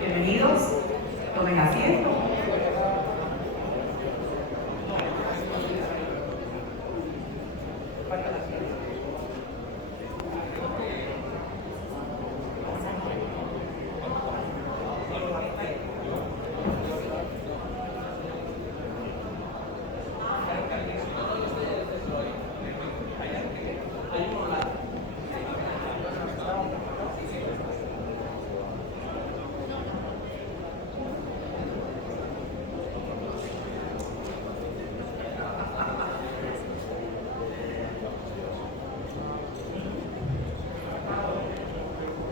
Bienvenidos, tomen asiento.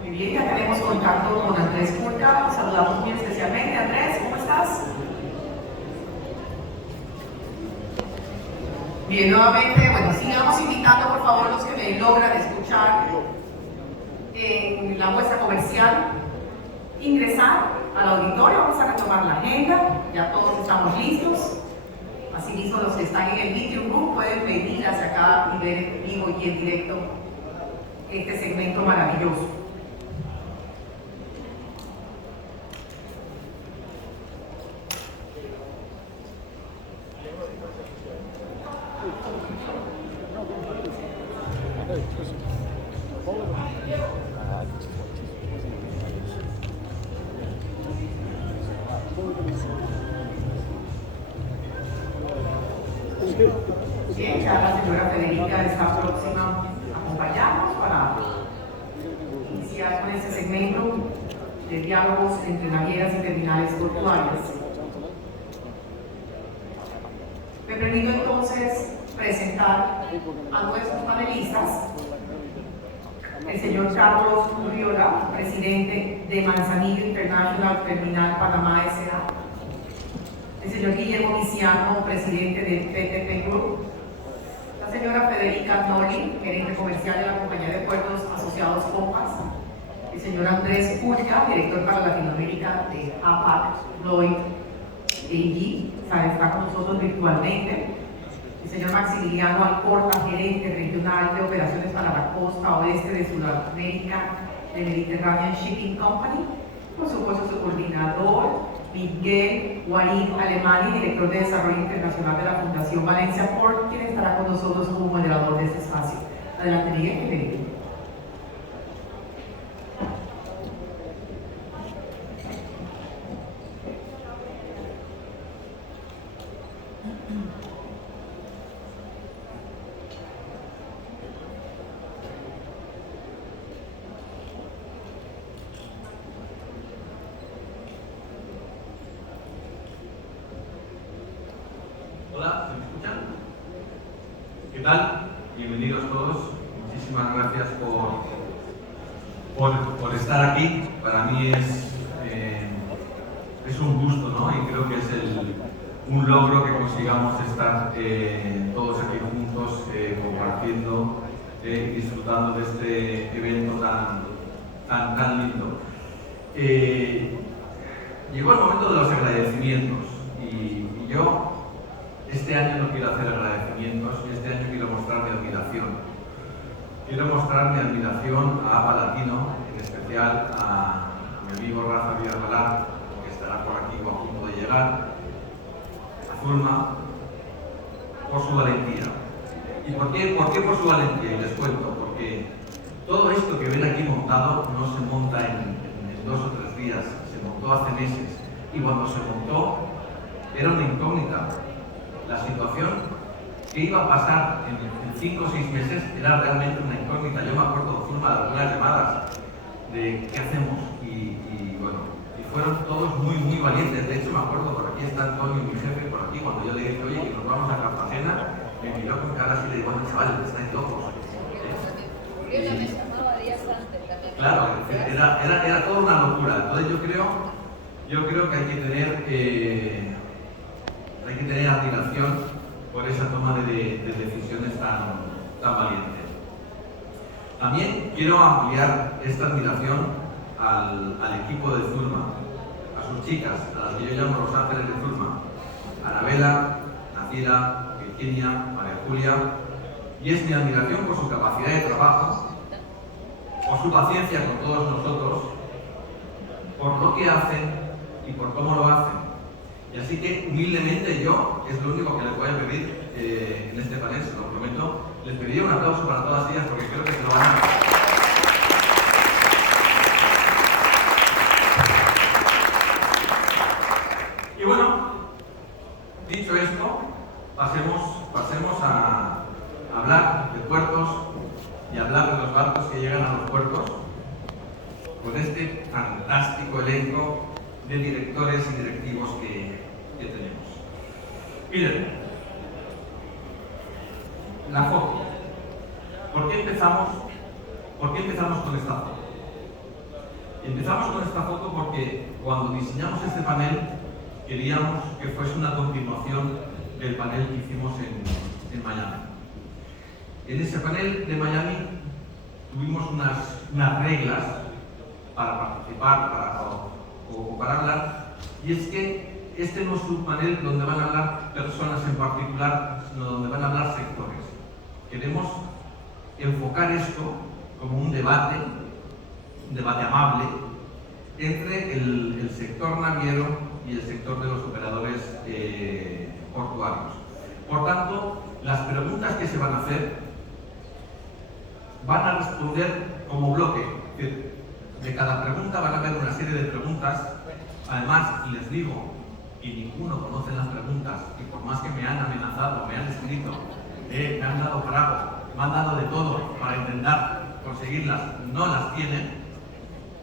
Bien, ya tenemos contacto con Andrés Curca. Saludamos muy especialmente. Andrés, ¿cómo estás? Bien, nuevamente, bueno, sigamos invitando por favor los que me logran escuchar en la muestra comercial, ingresar al auditorio. Vamos a retomar la agenda, ya todos estamos listos. Asimismo, los que están en el meeting room pueden venir hacia acá y ver en vivo y en directo este segmento maravilloso. Bien, ya la señora Federica está próxima a acompañarnos para iniciar con este segmento de diálogos entre navieras y terminales portuarias. Me permito entonces presentar a nuestros panelistas: el señor Carlos Urriola, presidente de Manzanillo International Terminal Panamá S.A., el señor Guillermo Viciano, presidente del PTP Group, la señora Federica Noli, gerente comercial de la Compañía de Puertos Asociados Compass, el señor Andrés Curca, director para Latinoamérica de APAC Lloyd AG, está con nosotros virtualmente, el señor Maximiliano Alcorta, gerente regional de operaciones para la costa oeste de Sudamérica de Mediterranean Shipping Company, por supuesto su coordinador Miguel Guarín Alemani, director de Desarrollo Internacional de la Fundación Valencia Port, quien estará con nosotros como moderador de este espacio. Adelante, Miguel, bienvenido. Hola, ¿se me escuchan? ¿Qué tal? Bienvenidos todos. Muchísimas gracias por estar aquí. Para mí es un gusto, ¿no? Y creo que es un logro que consigamos estar todos aquí juntos, compartiendo, disfrutando de este evento tan lindo. Llegó el momento de los agradecimientos y yo este año no quiero hacer agradecimientos, este año quiero mostrar mi admiración. Quiero mostrar mi admiración a APA Latino, en especial a mi amigo Rafa Villarbalar, que estará por aquí o a punto de llegar, a Zulma, por su valentía. ¿Y por qué por su valentía? Y les cuento, porque todo esto que ven aquí montado no se monta en 2 o 3 días, se montó hace meses. Y cuando se montó, era una incógnita. La situación que iba a pasar en 5 o 6 meses era realmente una incógnita. Yo me acuerdo, Zulma, de algunas llamadas de qué hacemos y fueron todos muy valientes. De hecho, me acuerdo, por aquí está Antonio, mi jefe, por aquí, cuando yo le dije, oye, que nos vamos a Cartagena, me miró con cara así de, bueno, chavales, estáis locos. Claro, era toda una locura. Entonces yo creo que hay que tener admiración por esa toma de decisiones tan valiente. También quiero ampliar esta admiración al equipo de Zulma, a sus chicas, a las que yo llamo los ángeles de Zulma, Anabela, Nacira, Virginia, María Julia, y es mi admiración por su capacidad de trabajo, por su paciencia con todos nosotros, por lo que hacen y por cómo lo hacen. Y así que humildemente yo, es lo único que les voy a pedir en este panel, se lo prometo, les pediría un aplauso para todas ellas porque creo que se lo van a hacer. Y bueno, dicho esto, pasemos a hablar de puertos y hablar de los barcos que llegan a los puertos con este fantástico elenco de directores y directivos que tenemos. Miren, la foto. ¿Por qué empezamos con esta foto? Empezamos con esta foto porque cuando diseñamos este panel queríamos que fuese una continuación del panel que hicimos en Miami. En ese panel de Miami tuvimos unas reglas para participar o para hablar, y es que este no es un panel donde van a hablar personas en particular, sino donde van a hablar sectores. Queremos enfocar esto como un debate amable entre el sector naviero y el sector de los operadores portuarios. Por tanto, las preguntas que se van a hacer van a responder como bloque. De cada pregunta van a haber una serie de preguntas. Además, les digo que ninguno conoce las preguntas y por más que me han amenazado, me han escrito, me han dado trago, me han dado de todo para intentar conseguirlas, no las tienen,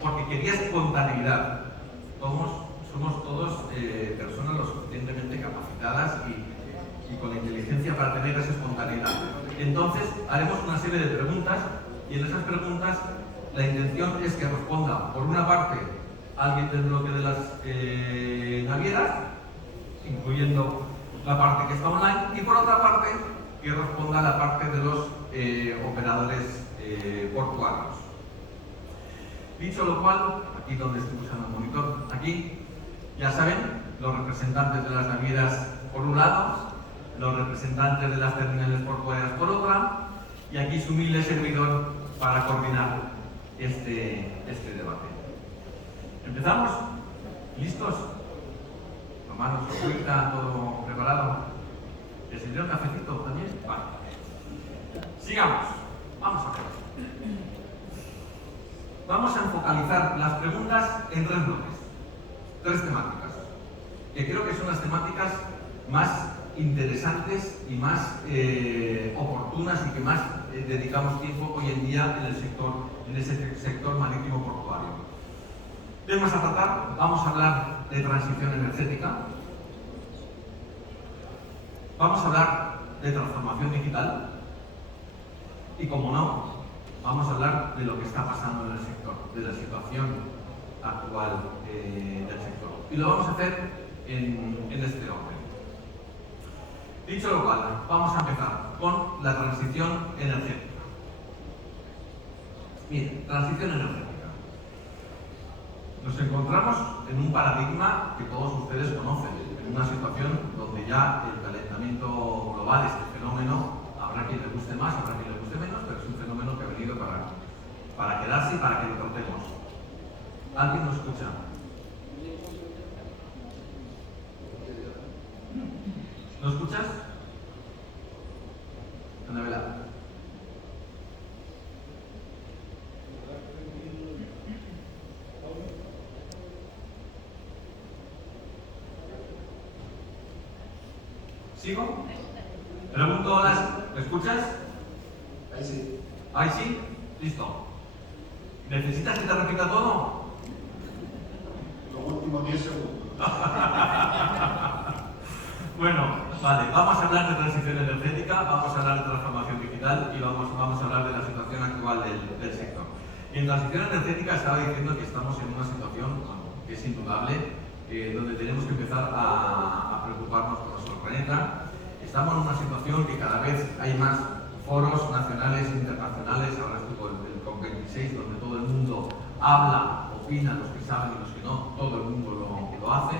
porque quería espontaneidad. Somos todos personas lo suficientemente capacitadas y con la inteligencia para tener esa espontaneidad. Entonces, haremos una serie de preguntas y en esas preguntas la intención es que responda, por una parte, alguien del bloque de las navieras, incluyendo la parte que está online, y por otra parte, que responda la parte de los operadores portuarios. Dicho lo cual, aquí donde estoy usando el monitor, aquí, ya saben, los representantes de las navieras por un lado, los representantes de las terminales portuarias por otra, y aquí su humilde servidor para coordinar este debate. ¿Empezamos? ¿Listos? Tomaros su agüita, todo preparado. ¿El señor cafecito también? Vale. Sigamos. Vamos a ver. Vamos a focalizar las preguntas en tres bloques, tres temáticas, que creo que son las temáticas más interesantes y más oportunas y que más dedicamos tiempo hoy en día en ese sector marítimo portuario. Temas a tratar: vamos a hablar de transición energética, vamos a hablar de transformación digital y, como no, vamos a hablar de lo que está pasando en el sector, de la situación actual del sector. Y lo vamos a hacer en este orden. Dicho lo cual, vamos a empezar con la transición energética. Bien, transición energética. Nos encontramos en un paradigma que todos ustedes conocen, en una situación donde ya el calentamiento global, este fenómeno, habrá quien le guste más, habrá quien le guste menos, pero es un fenómeno que ha venido para quedarse y para que lo tratemos. ¿Alguien nos escucha? ¿No escuchas? Anabela. ¿Sigo? Pregunto las... ¿Me escuchas? Ahí sí. ¿Ahí sí? Listo. ¿Necesitas que te repita todo? Los últimos 10 segundos. Bueno, vale, vamos a hablar de transición energética, vamos a hablar de transformación digital y vamos a hablar de la situación actual del sector. Y en transición energética estaba diciendo que estamos en una situación que es indudable, donde tenemos que empezar a preocuparnos por nuestro planeta. Estamos en una situación que cada vez hay más foros nacionales e internacionales, ahora estuvo el COP26, donde todo el mundo habla, opina, los que saben y los que no, todo el mundo lo hace.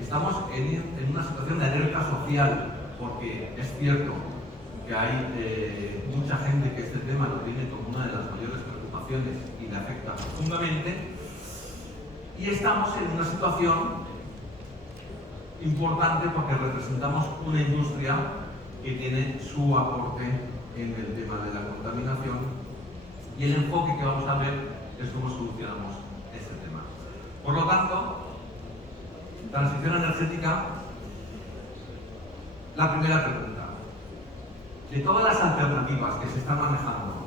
Estamos en una situación de alerta social, porque es cierto que hay mucha gente que este tema lo tiene como una de las mayores preocupaciones preocupaciones y le afecta profundamente. Y estamos en una situación importante porque representamos una industria que tiene su aporte en el tema de la contaminación, y el enfoque que vamos a ver es cómo solucionamos este tema. Por lo tanto, transición energética, la primera pregunta. De todas las alternativas que se están manejando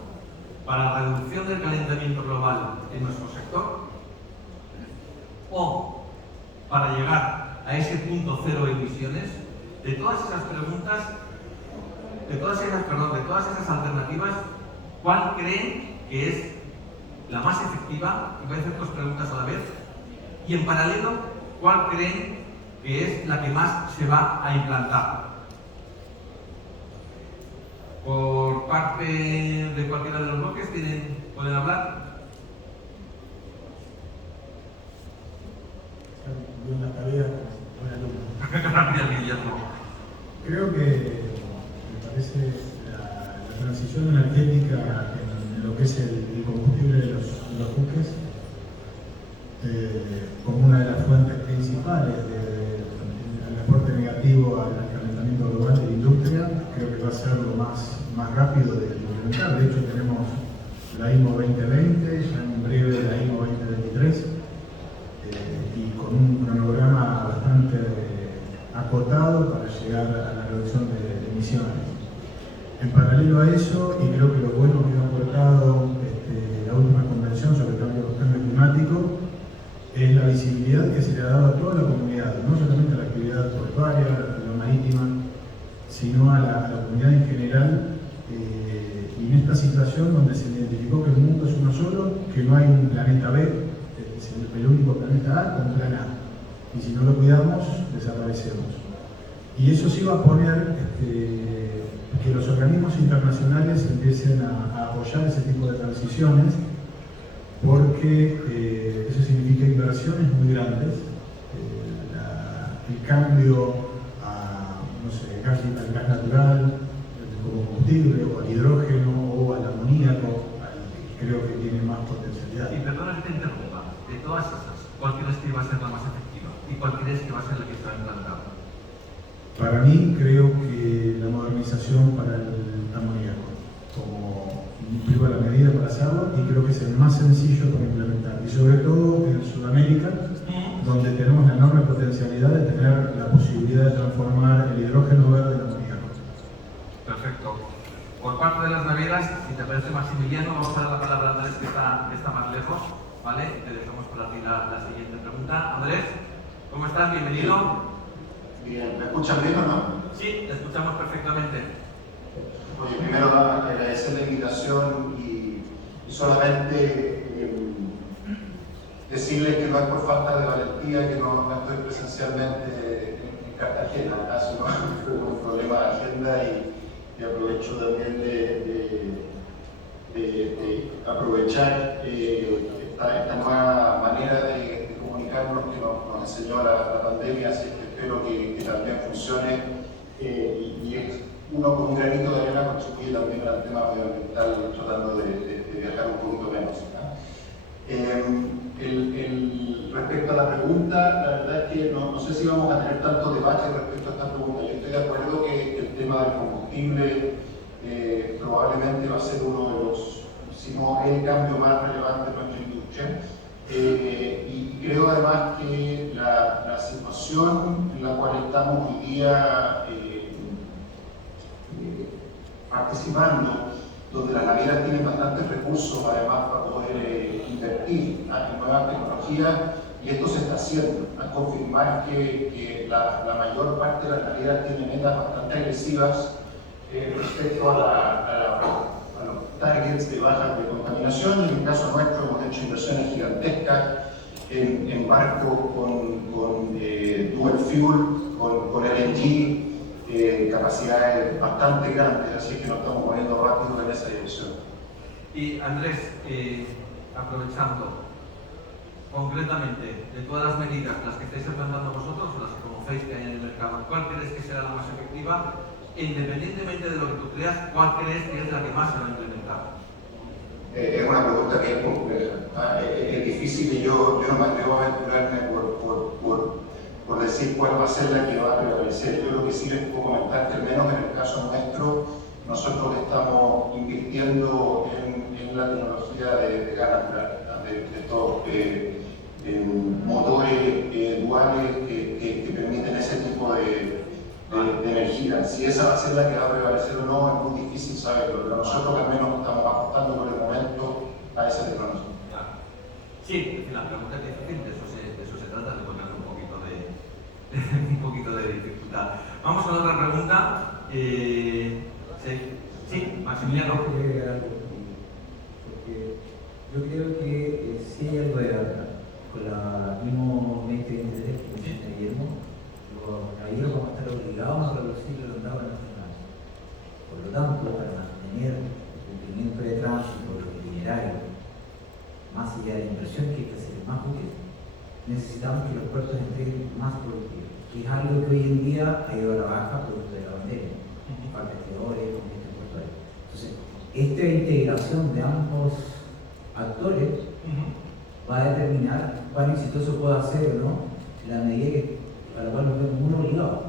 para la reducción del calentamiento global en nuestro sector, o para llegar a ese punto cero de emisiones, de todas esas preguntas, de todas esas alternativas, ¿cuál creen que es la más efectiva? Y voy a hacer dos preguntas a la vez. Y en paralelo, ¿cuál creen que es la que más se va a implantar? Por parte de cualquiera de los bloques, ¿pueden hablar? En la tarea, creo que me parece la transición energética en lo que es el combustible de los buques como una de las fuentes principales del aporte negativo al calentamiento global de la industria. Creo que va a ser lo más rápido de implementar. De hecho, tenemos la IMO 2020, ya en breve la IMO 2023, y con un cronograma bastante acotado para llegar a la reducción de emisiones. En paralelo a eso, y creo que lo bueno que ha aportado la última convención sobre el cambio climático, es la visibilidad que se le ha dado a toda la comunidad, no solamente a la actividad portuaria, a la marítima, sino a la comunidad en general, y en esta situación donde se identificó que el mundo es uno solo, que no hay un planeta B, es el único planeta A con plan A, y si no lo cuidamos, desaparecemos. Y eso sí va a poner que los organismos internacionales empiecen a apoyar ese tipo de transiciones, porque eso significa inversiones muy grandes. El cambio al gas natural como combustible, o al hidrógeno, o al amoníaco, creo que tiene más potencialidad. Y perdona que te interrumpa, de todas esas, ¿cuál crees que va a ser la más efectiva? ¿Y cuál crees que va a ser la que se va a implantar? Para mí, creo que la modernización para el amoníaco, como implica la medida para hacerlo, y creo que es el más sencillo para implementar. Y sobre todo en Sudamérica, donde tenemos la enorme potencialidad de tener la posibilidad de transformar el hidrógeno verde en amoníaco. Perfecto. Por parte de las navieras, si te parece, Maximiliano, vamos a dar la palabra a Andrés, que está más lejos, ¿vale? Y te dejamos para ti la siguiente pregunta. Andrés, ¿cómo estás? Bienvenido. Bien, ¿me escuchan bien o no? Sí, te escuchamos perfectamente. Oye, primero agradecer la invitación y solamente decirles que no es por falta de valentía que no estoy presencialmente en Cartagena, sino por un problema de agenda, y aprovecho también de aprovechar esta nueva manera de comunicarnos que nos enseñó la pandemia, así que espero que también funcione, y es uno con un granito de arena contribuye también al tema medioambiental, tratando de viajar un poquito menos, ¿no? Respecto a la pregunta, la verdad es que no sé si vamos a tener tanto debate respecto a esta pregunta. Yo estoy de acuerdo que el tema del combustible probablemente va a ser uno de los, si no el cambio más relevante para nuestra industria. Y creo además que la situación en la cual estamos hoy día participando, donde las navieras tienen bastantes recursos además para poder invertir en nuevas tecnologías, y esto se está haciendo, a confirmar que la mayor parte de las navieras tienen metas bastante agresivas respecto a los targets de baja de contaminación. Y en el caso nuestro hemos hecho inversiones gigantescas en barcos con dual fuel, con LNG, capacidades bastante grandes, así que nos estamos moviendo rápido en esa dirección. Y Andrés, aprovechando, concretamente, de todas las medidas, las que estáis implantando vosotros, o las que conocéis que hay en el mercado, ¿cuál crees que será la más efectiva? E independientemente de lo que tú creas, ¿cuál crees que es la que más se va a implementar? Es una pregunta que es compleja. Es difícil y yo no me atrevo a aventurarme por decir cuál va a ser la que va a prevalecer. Yo lo que sí les puedo comentar que al menos en el caso nuestro, nosotros estamos invirtiendo en la tecnología de gas natural, de estos motores duales que permiten ese tipo de energía. Si esa va a ser la que va a prevalecer o no, es muy difícil saberlo, pero nosotros al menos estamos apostando por el momento a esa tecnología. Sí, la pregunta es difícil, de eso se trata, de poner un poquito de dificultad. Vamos con otra pregunta. Sí, Maximiliano. Porque yo creo que si hay algo de verdad con la IMO 2023 que menciona Guillermo, ahí vamos a estar obligados a reducir el andado nacional. Por lo tanto, para mantener el cumplimiento de tránsito, el itinerario, más allá de la inversión que hay que hacer más útil, necesitamos que los puertos estén más productivos, que es algo que hoy en día ha ido a la baja producto de la pandemia, falta de creadores, congestión portuaria. Entonces, esta integración de ambos actores va a determinar cuán exitoso pueda ser o no la medida a la cual nos vemos muy obligados.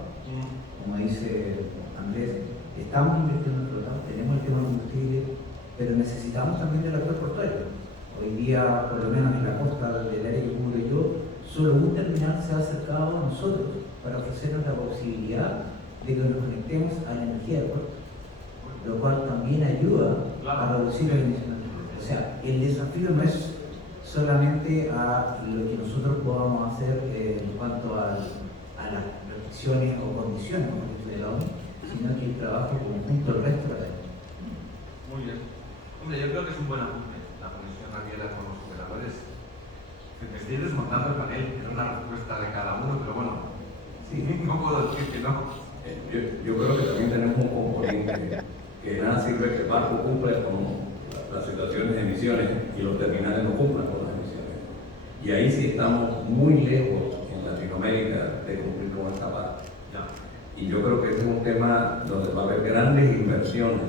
Como dice Andrés, estamos invirtiendo en flota, tenemos el tema de combustible, pero necesitamos también del actor portuario. Hoy día, por lo menos en la costa del área que cubro yo, solo un terminal se ha acercado a nosotros para ofrecernos la posibilidad de que nos conectemos a la energía del puerto, lo cual también ayuda a reducir las emisiones. O sea, el desafío no es solamente a lo que nosotros podamos hacer en cuanto a las restricciones o condiciones de la ONU, sino que el trabajo conjunto del resto de la ONU. Muy bien. Hombre, yo creo que es un buen apunte la Comisión Naviera con los operadores. Me estoy desmontando el panel, que es una respuesta de cada uno, pero bueno, sí, no puedo decir que no. Yo creo que también tenemos un componente que nada sirve que el barco cumpla con las situaciones de emisiones y los terminales no cumplan con las emisiones. Y ahí sí estamos muy lejos en Latinoamérica de cumplir con esta parte. Y yo creo que este es un tema donde va a haber grandes inversiones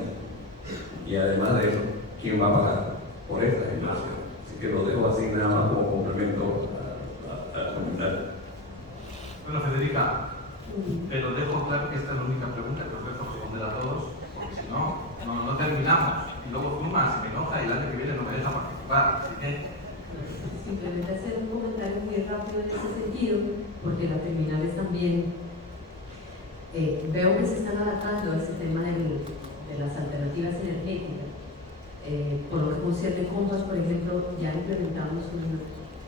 y además de eso, ¿quién va a pagar por estas inversiones? Así que lo dejo así nada más como complemento a la comunidad. Bueno, Federica, pero dejo claro que esta es la única pregunta que os dejo responder a todos, porque si no, no terminamos. Y luego Zuma se me enoja y el año que viene no me deja participar. Así que... Simplemente hacer un comentario muy rápido en ese sentido, porque las terminales también veo que se están adaptando a ese tema de las alternativas energéticas. Por lo que concierne Compass, por ejemplo, ya implementamos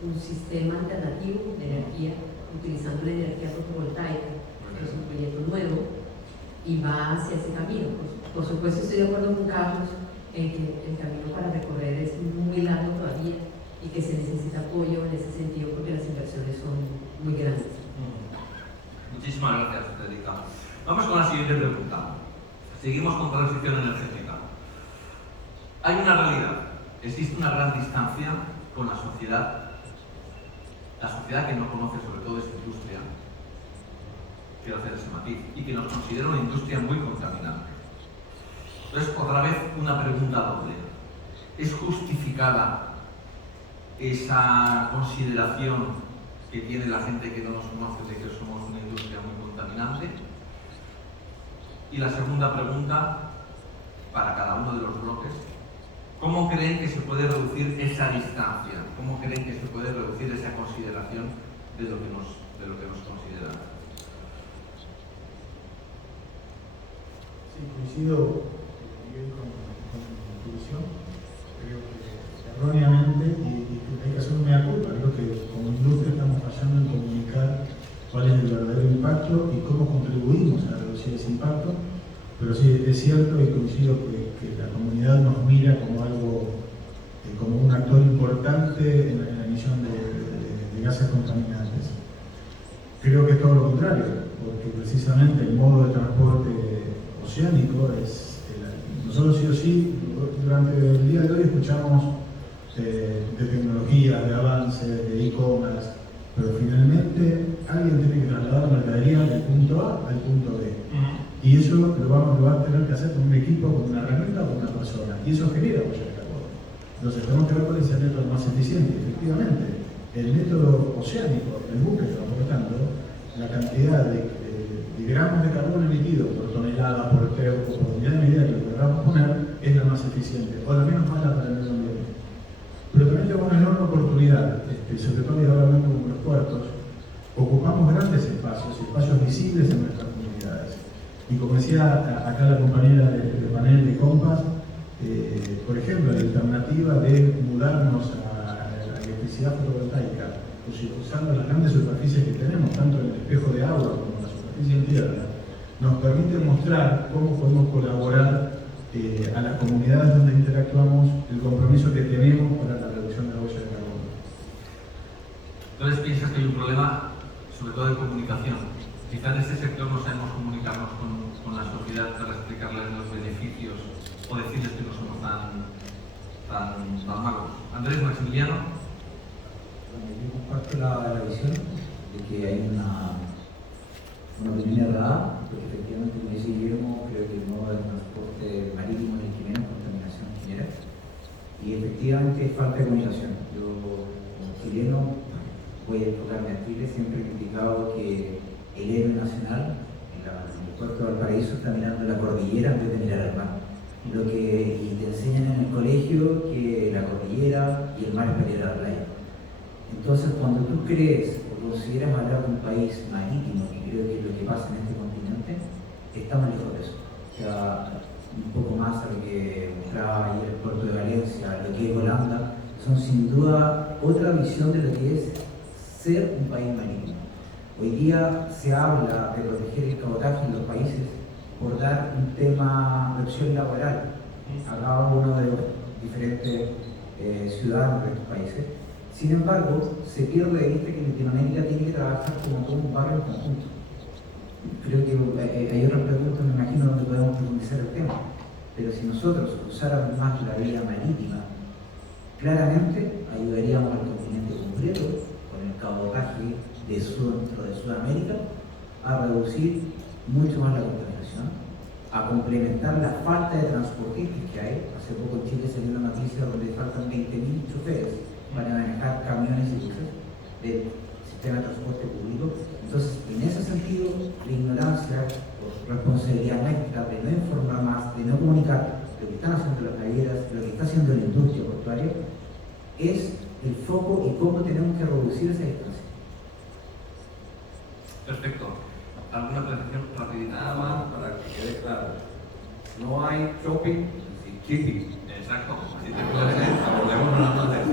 un sistema alternativo de energía utilizando la energía fotovoltaica, que es un proyecto nuevo y va hacia ese camino. Por supuesto, estoy de acuerdo con Carlos en que el camino para recorrer es muy largo todavía y que se necesita apoyo en ese sentido porque las inversiones son muy grandes. Muchísimas gracias, Federica. Vamos con la siguiente pregunta. Seguimos con transición energética. Hay una realidad. Existe una gran distancia con la sociedad que no conoce sobre todo esta industria. Quiero hacer ese matiz. Y que nos considera una industria muy contaminante. Entonces, otra vez, una pregunta doble. ¿Es justificada esa consideración que tiene la gente que no nos conoce de que somos una industria muy contaminante? Y la segunda pregunta, para cada uno de los bloques, ¿cómo creen que se puede reducir esa distancia? ¿Cómo creen que se puede reducir esa consideración de lo que nos considera? Sí, coincido con la conclusión. Creo que erróneamente, y hay que hacer una mea culpa, creo que como industria estamos fallando en comunicar cuál es el verdadero impacto y cómo contribuimos a reducir ese impacto. Pero sí, es cierto y coincido que la comunidad nos mira como algo, como un actor importante en la emisión de gases contaminantes. Creo que es todo lo contrario, porque precisamente el modo de transporte oceánico es, nosotros sí o sí, durante el día de hoy escuchamos de tecnología, de avances, de e-commerce, pero finalmente alguien tiene que trasladar mercadería del punto A al punto B. Y eso lo va a tener que hacer con un equipo, con una herramienta o con una persona. Y eso genera huella de carbono. Entonces tenemos que ver cuál es el método más eficiente. Efectivamente, el método oceánico, el buque transportando, la cantidad de gramos de carbono emitido por tonelada, por unidad de medida que lo queramos poner, es la más eficiente, o la menos mala para el medio ambiente. Pero también tenemos una enorme oportunidad, sobre todo y ahora hablando con los puertos, ocupamos grandes espacios visibles en nuestras comunidades. Y como decía acá la compañera de panel de Compass, por ejemplo, la alternativa de mudarnos a la electricidad fotovoltaica, usando las grandes superficies que tenemos, tanto en el espejo de agua como en la superficie en tierra, nos permite mostrar cómo podemos colaborar a las comunidades donde interactuamos, el compromiso que tenemos para la reducción de la huella de carbono. Entonces, ¿piensas que hay un problema, sobre todo de comunicación? Quizá en este sector no sabemos comunicarnos con la sociedad para explicarles los beneficios o decirles que no somos tan malos. Andrés, Maximiliano. Bueno, yo comparto la visión de que hay una opinión errada, porque efectivamente, como dice Guillermo, creo que el modo de transporte marítimo es el que menos contaminación genera. Y efectivamente hay falta de comunicación. Yo, como chileno, voy a enfocarme a Chile, siempre he criticado que el héroe nacional, en el puerto de Valparaíso, está mirando la cordillera en vez de mirar al mar. Y te enseñan en el colegio que la cordillera y el mar es para ir a la playa. Entonces, cuando tú crees o consideras hablar de un país marítimo, que creo que es lo que pasa en este continente, estamos lejos de eso. O sea, un poco más a lo que mostraba ayer el puerto de Valencia, lo que es Holanda, son sin duda otra visión de lo que es ser un país marítimo. Hoy día se habla de proteger el cabotaje en los países por dar un tema de opción laboral a cada uno de los diferentes ciudadanos de estos países. Sin embargo, se pierde de vista que Latinoamérica tiene que trabajar como todo un barrio en conjunto. Creo que hay otras preguntas, me imagino, donde podemos profundizar el tema. Pero si nosotros usáramos más la vía marítima, claramente ayudaríamos al continente completo, con el cabotaje dentro de Sudamérica, a reducir mucho más la contaminación, a complementar la falta de transportistas que hay. Hace poco en Chile salió una noticia donde faltan 20.000 choferes para manejar camiones y buses del sistema de transporte público. Entonces, en ese sentido, la ignorancia por responsabilidad nuestra de no informar más, de no comunicar lo que están haciendo las navieras, lo que está haciendo la industria portuaria, es el foco y cómo tenemos que reducir esa distancia. Perfecto. ¿Alguna apreciación rapidita? Nada más para que quede claro. No hay shopping sin shipping. Exacto. Si te Entonces, abordemos nada más de eso.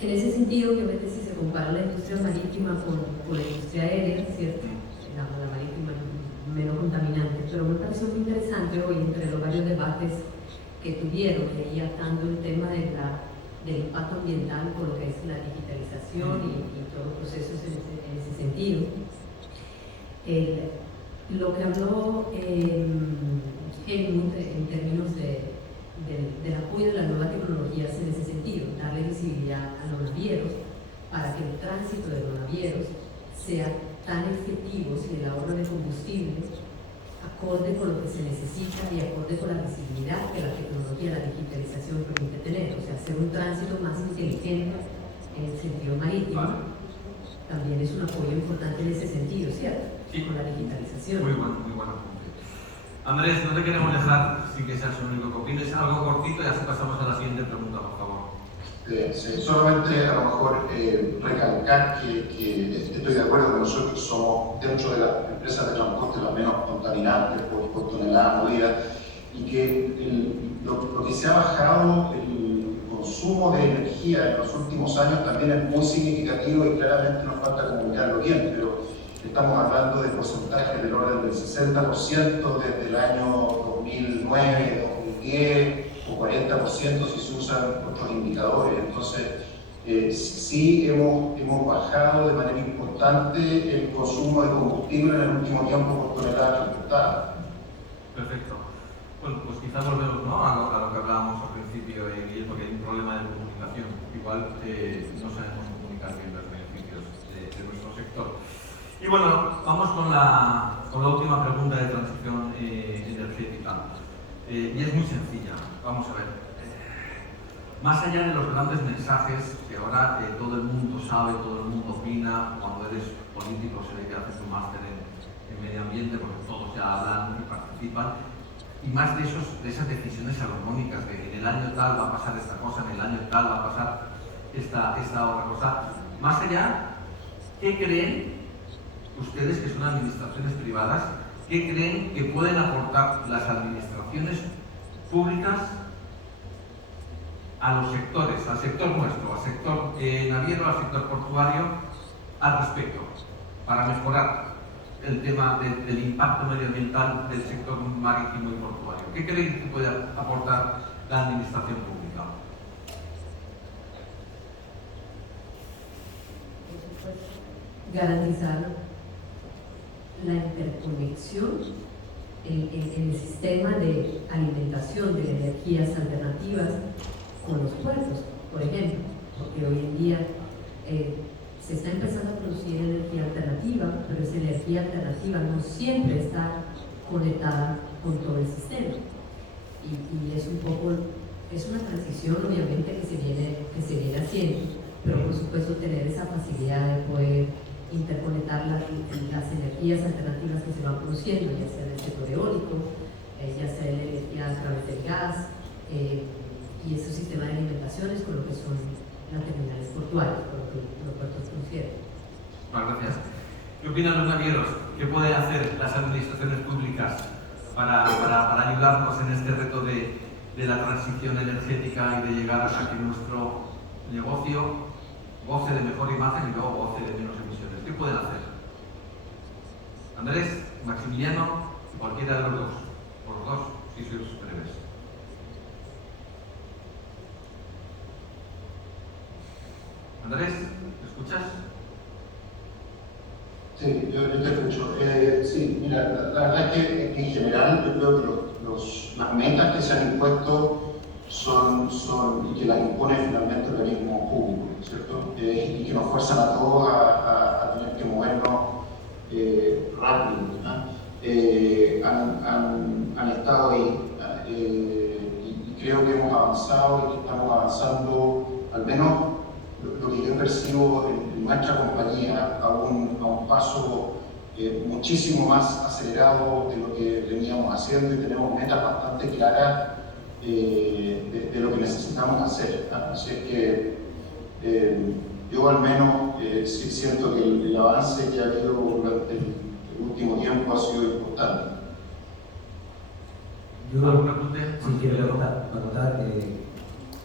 En ese sentido, obviamente, si se compara la industria marítima con la industria aérea, ¿cierto? La marítima menos contaminante, pero me pareció muy interesante hoy, entre los varios debates que tuvieron, y ahí atando el tema del impacto ambiental con lo que es la digitalización y todos los procesos en ese sentido. Lo que habló Helmut en términos del apoyo de las nuevas tecnologías en ese sentido, darle visibilidad a los navieros para que el tránsito de los navieros sea tan efectivo sin el ahorro de combustible, acorde con lo que se necesita y acorde con la visibilidad que la tecnología, la digitalización permite tener, o sea, hacer un tránsito más inteligente en el sentido marítimo. También es un apoyo importante en ese sentido, ¿cierto? Sí. Con la digitalización. Muy bueno. Andrés, no te queremos dejar sin que seas el único que opines. Algo cortito y así pasamos a la siguiente pregunta, por favor. Sí, solamente a lo mejor recalcar que estoy de acuerdo que nosotros somos, dentro de las empresas de transporte, las menos contaminantes por tonelada movida, y que lo que se ha bajado el consumo de energía en los últimos años también es muy significativo y claramente nos falta comunicarlo bien, pero estamos hablando de porcentajes del orden del 60% desde el año 2009, 2010 o 40% si se usan otros indicadores. Entonces, sí hemos bajado de manera importante el consumo de combustible en el último tiempo por tonelada transportada. Perfecto. Bueno, pues quizás volvemos, ¿no?, a lo que hablábamos al principio, Guillermo, porque hay un problema de comunicación. igual no sabemos comunicar bien los beneficios de nuestro sector. Y bueno, vamos con la última pregunta de transición energética. Y es muy sencilla. Vamos a ver. Más allá de los grandes mensajes que ahora todo el mundo sabe, todo el mundo opina, cuando eres político se ve que haces un máster en medio ambiente porque todos ya hablan y participan. Y más de esas decisiones agronómicas, de en el año tal va a pasar esta cosa, en el año tal va a pasar esta otra cosa. Más allá, ¿qué creen ustedes, que son administraciones privadas, qué creen que pueden aportar las administraciones públicas a los sectores, al sector nuestro, al sector naviero, al sector portuario, al respecto, para mejorar el tema del impacto medioambiental del sector marítimo y portuario? ¿Qué creen que puede aportar la administración pública? Garantizar la interconexión en el sistema de alimentación de energías alternativas con los puertos, por ejemplo, porque hoy en día se está empezando a producir energía alternativa, pero esa energía alternativa no siempre está conectada con todo el sistema. Y es un poco, es una transición obviamente que se viene haciendo, pero por supuesto tener esa facilidad de poder interconectar las energías alternativas que se van produciendo, ya sea en el sector eólico, ya sea en la energía a través del gas, y esos sistemas de alimentaciones con lo que son las terminales portuarias, con lo que los puertos cruceros. Muchas gracias. ¿Qué opinan los navieros? ¿Qué pueden hacer las administraciones públicas para ayudarnos en este reto de la transición energética y de llegar a que nuestro negocio goce de mejor imagen y luego goce de menos emisiones? ¿Qué pueden hacer? Andrés, Maximiliano, cualquiera de los dos. Por los dos, si sois breves. Andrés, ¿me escuchas? Sí, yo te escucho. Sí, mira, la verdad es que en general yo creo que las metas que se han impuesto son y que las impone finalmente el organismo público, ¿cierto? Y que nos fuerzan a todos a tener que movernos rápido, ¿no? Han estado ahí y creo que hemos avanzado y que estamos avanzando, al menos lo que yo percibo en nuestra compañía, a un paso muchísimo más acelerado de lo que veníamos haciendo, y tenemos metas bastante claras de lo que necesitamos hacer, ¿no? Así es que yo al menos sí siento que el avance que ha habido durante el último tiempo ha sido importante. ¿Algún apunte? Sí, quiero acotar que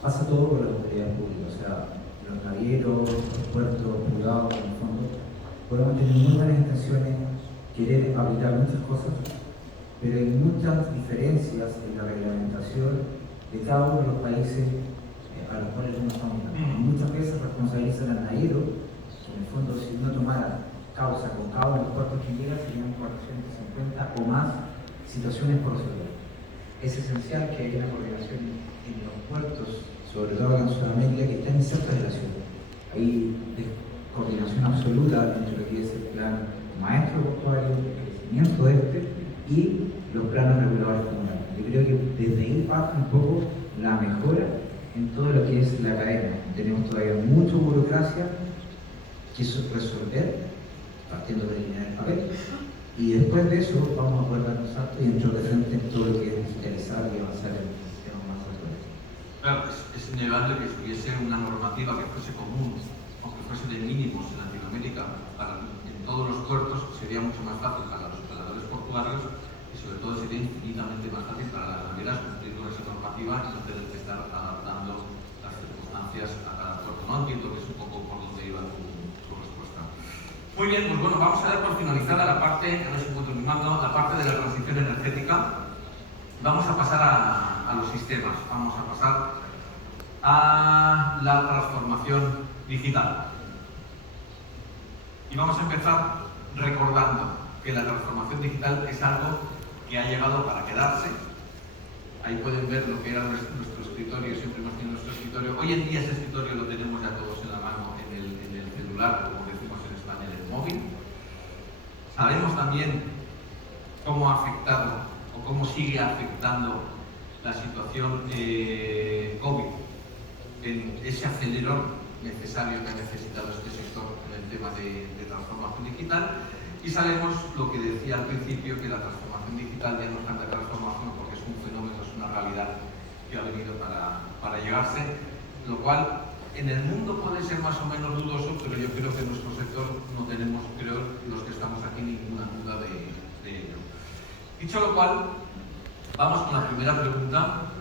pasa todo por la autoridad pública, o sea, los navieros, los puertos privados, en el fondo, podemos tener muy buenas intenciones, querer habilitar muchas cosas, pero hay muchas diferencias en la reglamentación de cada uno de los países a los cuales no estamos dando. Muchas veces responsabilizan al naviero, que en el fondo si uno tomara causa con cada uno de los puertos que llega, serían 450 o más situaciones por resolver. Es esencial que haya una coordinación en los puertos, sobre todo en Sudamérica, que están insertos en la ciudad. Hay coordinación absoluta entre lo que es el plan maestro portuario, el crecimiento y los planos reguladores comunales. Yo creo que desde ahí parte un poco la mejora en todo lo que es la cadena. Tenemos todavía mucha burocracia que resolver, partiendo de eliminar el papel, y después de eso vamos a poder dar un salto y entrar de frente en todo lo que es digitalizar y avanzar en sistemas más actuales. Claro, es innegable que si hubiese una normativa que fuese común, aunque fuese de mínimos en Latinoamérica, en todos los puertos, sería mucho más fácil para los operadores portuarios y sobre todo sería infinitamente más fácil para las navieras cumplir con esa normativa y no tener que estar adaptando las circunstancias a cada puerto. No entiendo que es un poco por donde iba tu respuesta. Muy bien, pues bueno, vamos a dar por finalizada la parte, a ver si encuentro mi mando, la parte de la transición energética. Vamos a pasar a los sistemas, vamos a pasar a la transformación digital. Y vamos a empezar recordando que la transformación digital es algo que ha llegado para quedarse Ahí pueden ver lo que era nuestro escritorio, siempre hemos tenido nuestro escritorio. Hoy en día ese escritorio lo tenemos ya todos en la mano, en el celular, como decimos en España, en el móvil. Sabemos también cómo ha afectado o cómo sigue afectando la situación COVID en ese acelerón necesario que ha necesitado este sector en el tema de transformación digital. Y sabemos lo que decía al principio, que la transformación digital ya no es tanta transformación porque es un fenómeno, es una realidad que ha venido para llegarse, lo cual en el mundo puede ser más o menos dudoso, pero yo creo que en nuestro sector no tenemos, creo, los que estamos aquí, ninguna duda de ello. Dicho lo cual, vamos con la primera pregunta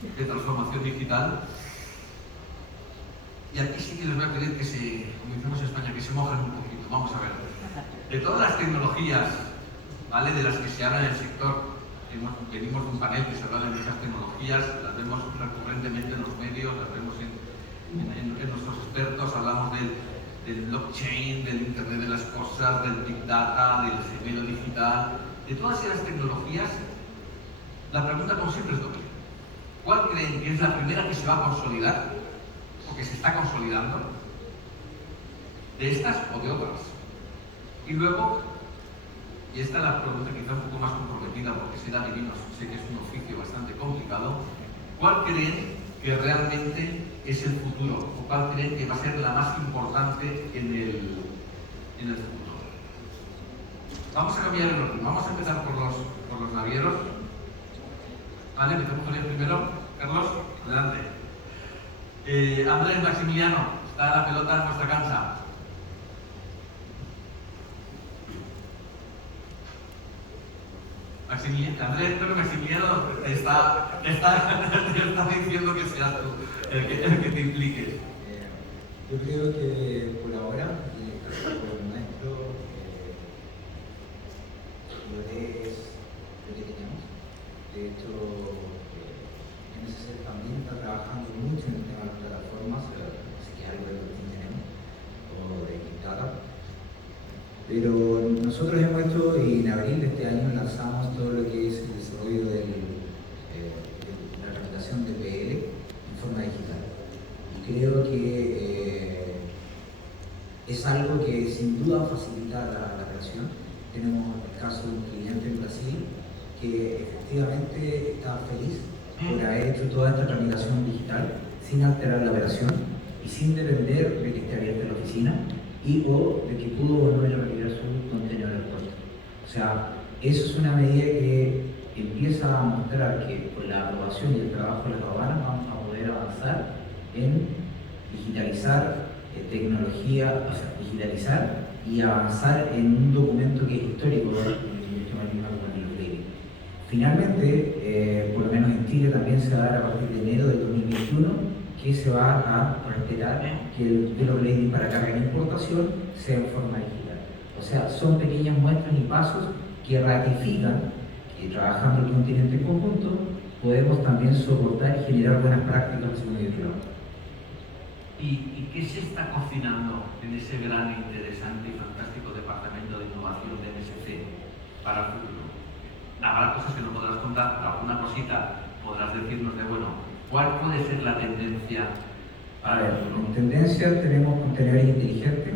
de transformación digital. Y aquí sí que les voy a pedir que como decimos en España, que se mojen un poquito. Vamos a ver. De todas las tecnologías, ¿vale?, de las que se habla en el sector, venimos de un panel que se habla de muchas tecnologías, las vemos recurrentemente en los medios, las vemos en nuestros expertos, hablamos del blockchain, del Internet de las cosas, del Big Data, del gemelo digital. De todas esas tecnologías, la pregunta como siempre es doble. ¿Cuál creen que es la primera que se va a consolidar o que se está consolidando? ¿De estas o de otras? Y luego, y esta es la pregunta quizá un poco más comprometida porque será divino, sé que es un oficio bastante complicado, ¿cuál creen que realmente es el futuro? ¿O cuál creen que va a ser la más importante en el futuro? Vamos a cambiar el orden, vamos a empezar por los navieros. Vale, empezamos con el primero. Carlos, adelante. Andrés, Maximiliano, está la pelota en nuestra cancha. Andrés, creo que Maximiliano te está diciendo que seas tú el que te impliques. Yo creo que por ahora, por el momento, lo es lo que tenemos. De hecho, MSC también está trabajando mucho en el tema de las plataformas, así que algo de lo que tenemos, o de Big Data. Pero nosotros hemos hecho, y en abril de este año lanzamos todo lo que es el desarrollo de la tramitación de PL en forma digital. Y creo que es algo que sin duda facilita la relación. Tenemos el caso de un cliente en Brasil que efectivamente está feliz por haber hecho toda esta tramitación digital sin alterar la operación y sin depender de que esté abierta la oficina o de que pudo volver a retirar su contenedor del puerto. O sea, eso es una medida que empieza a mostrar que con la aprobación y el trabajo de las aduanas vamos a poder avanzar en digitalizar tecnología, o sea, digitalizar y avanzar en un documento que es histórico como el Ley. Finalmente, por lo menos en Chile también se va a dar a partir de enero de 2021 que se va a respetar que el bill of lading para carga e importación sea en forma digital. O sea, son pequeñas muestras y pasos que ratifican que trabajando el continente en conjunto podemos también soportar y generar buenas prácticas en el medio privado. ¿Y qué se está cocinando en ese gran, interesante y fantástico departamento de innovación de MSC para el futuro? Habrá cosas que no podrás contar, pero alguna cosita podrás decirnos de, bueno, ¿cuál puede ser la tendencia para el futuro? En tendencia tenemos contenedores inteligentes,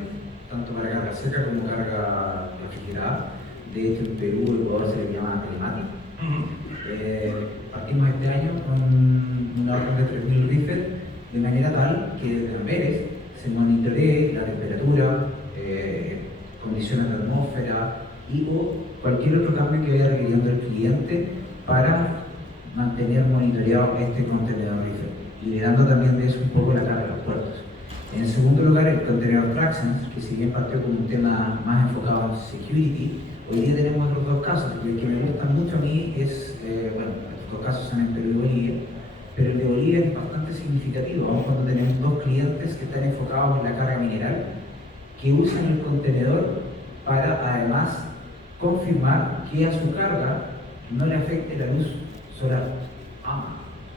tanto para carga seca como carga refrigerada. De hecho, en Perú el Ecuador se le llama telemático. Partimos este año con una orden de 3.000 reefers, de manera tal que desde Amberes se monitoree la temperatura, condiciones de atmósfera o cualquier otro cambio que vaya requiriendo el cliente para mantener monitoreado este contenedor reefer, liberando también de eso un poco la carga de los puertos. En segundo lugar, el contenedor Traxens, que si bien partió con un tema más enfocado en security, hoy día tenemos otros dos casos. El que me gusta mucho a mí es, bueno, los dos casos son en Perú y Bolivia, pero el de Bolivia es bastante significativo, ¿no? Cuando tenemos dos clientes que están enfocados en la carga mineral, que usan el contenedor para además confirmar que a su carga no le afecte la luz solar.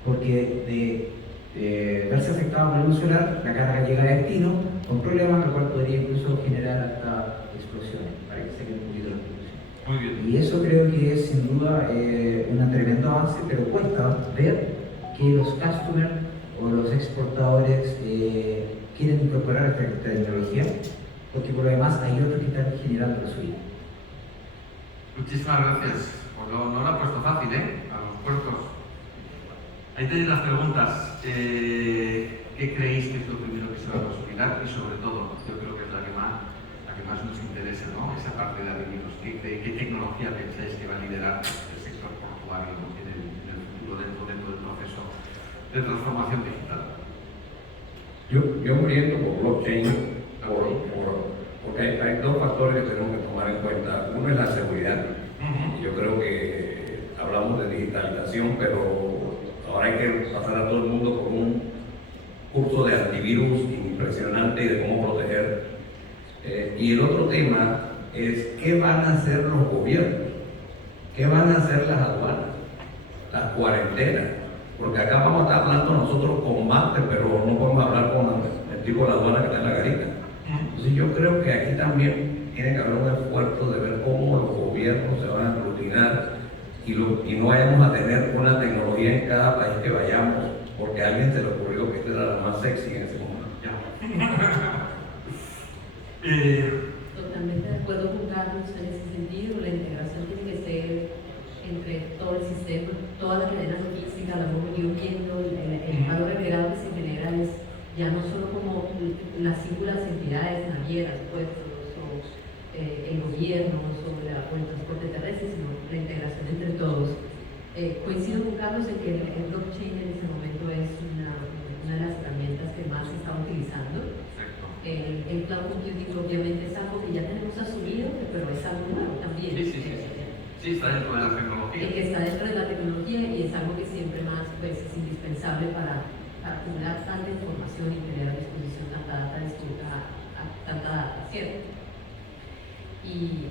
Porque de verse afectado por la luz solar, la carga llega a destino con problemas, lo cual podría incluso generar hasta explosiones, para que se quede un poquito la producción. Muy bien. Y eso creo que es sin duda duda un tremendo avance, pero cuesta ver que los customers o los exportadores quieren incorporar esta tecnología, porque por lo demás hay otros que están generando lo suyo. Muchísimas gracias. Pues no lo ha puesto fácil, a los puertos. Ahí tenéis las preguntas. ¿Qué creéis que es lo primero que se va a consolidar? Y sobre todo, yo creo que es la que más nos interesa, ¿no? Esa parte de adivinos. ¿Qué tecnología pensáis que va a liderar el sector portuario en el futuro dentro del proceso de transformación digital? Yo me oriento por blockchain, porque hay dos factores que tenemos que tomar en cuenta. Uno es la seguridad. Yo creo que hablamos de digitalización, pero ahora hay que pasar a todo el mundo por un curso de antivirus impresionante y de cómo proteger. Y el otro tema es qué van a hacer los gobiernos, qué van a hacer las aduanas, las cuarentenas. Porque acá vamos a estar hablando nosotros con Marte, pero no podemos hablar con el tipo de la aduana que está en la garita. Entonces yo creo que aquí también tiene que haber un esfuerzo de ver cómo los gobiernos se van a aglutinar y no vayamos a tener una tecnología en cada país que vayamos, porque a alguien se le ocurrió que esta era la más sexy en ese momento. Totalmente de acuerdo con Carlos en ese sentido. La integración tiene que ser entre todo el sistema, toda la cadena logística. La hemos venido viendo, el valor agregado que se genera es ya no solo como las singulas entidades navieras, puertos o el gobierno o el transporte terrestre, sino la integración entre todos. Coincido con Carlos en que el blockchain en este momento es una de las herramientas que más se está utilizando. El cloud computing obviamente es algo que ya tenemos asumido, pero es algo nuevo también. Sí, está dentro de la tecnología. Que está dentro de la tecnología y es algo que siempre más pues, es indispensable para acumular tanta información y tener a disposición tanta data, ¿cierto? Y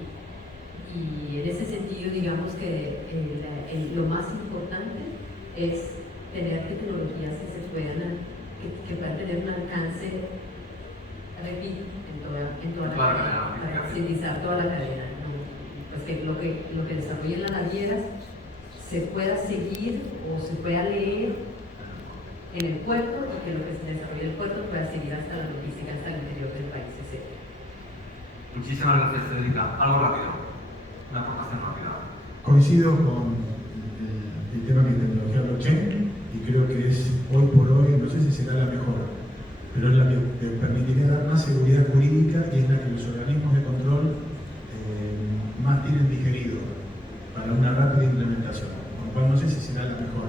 en ese sentido, digamos que lo más importante es tener tecnologías que puedan tener un alcance, repito, en toda la cadena, para facilitar toda la cadena, ¿no? Pues que lo que desarrollen las navieras se pueda seguir o se pueda leer en el puerto y que lo que se desarrolle en el puerto pueda seguir hasta la logística, hasta el interior del país, etc. Muchísimas gracias, Federica. Algo rápido, una aportación rápida. Coincido con el tema de tecnología blockchain y creo que es hoy por hoy, no sé si será la mejor, pero es la que te permitiría dar más seguridad jurídica y es la que los organismos de control más tienen digerido para una rápida implementación, con lo cual no sé si será la mejor,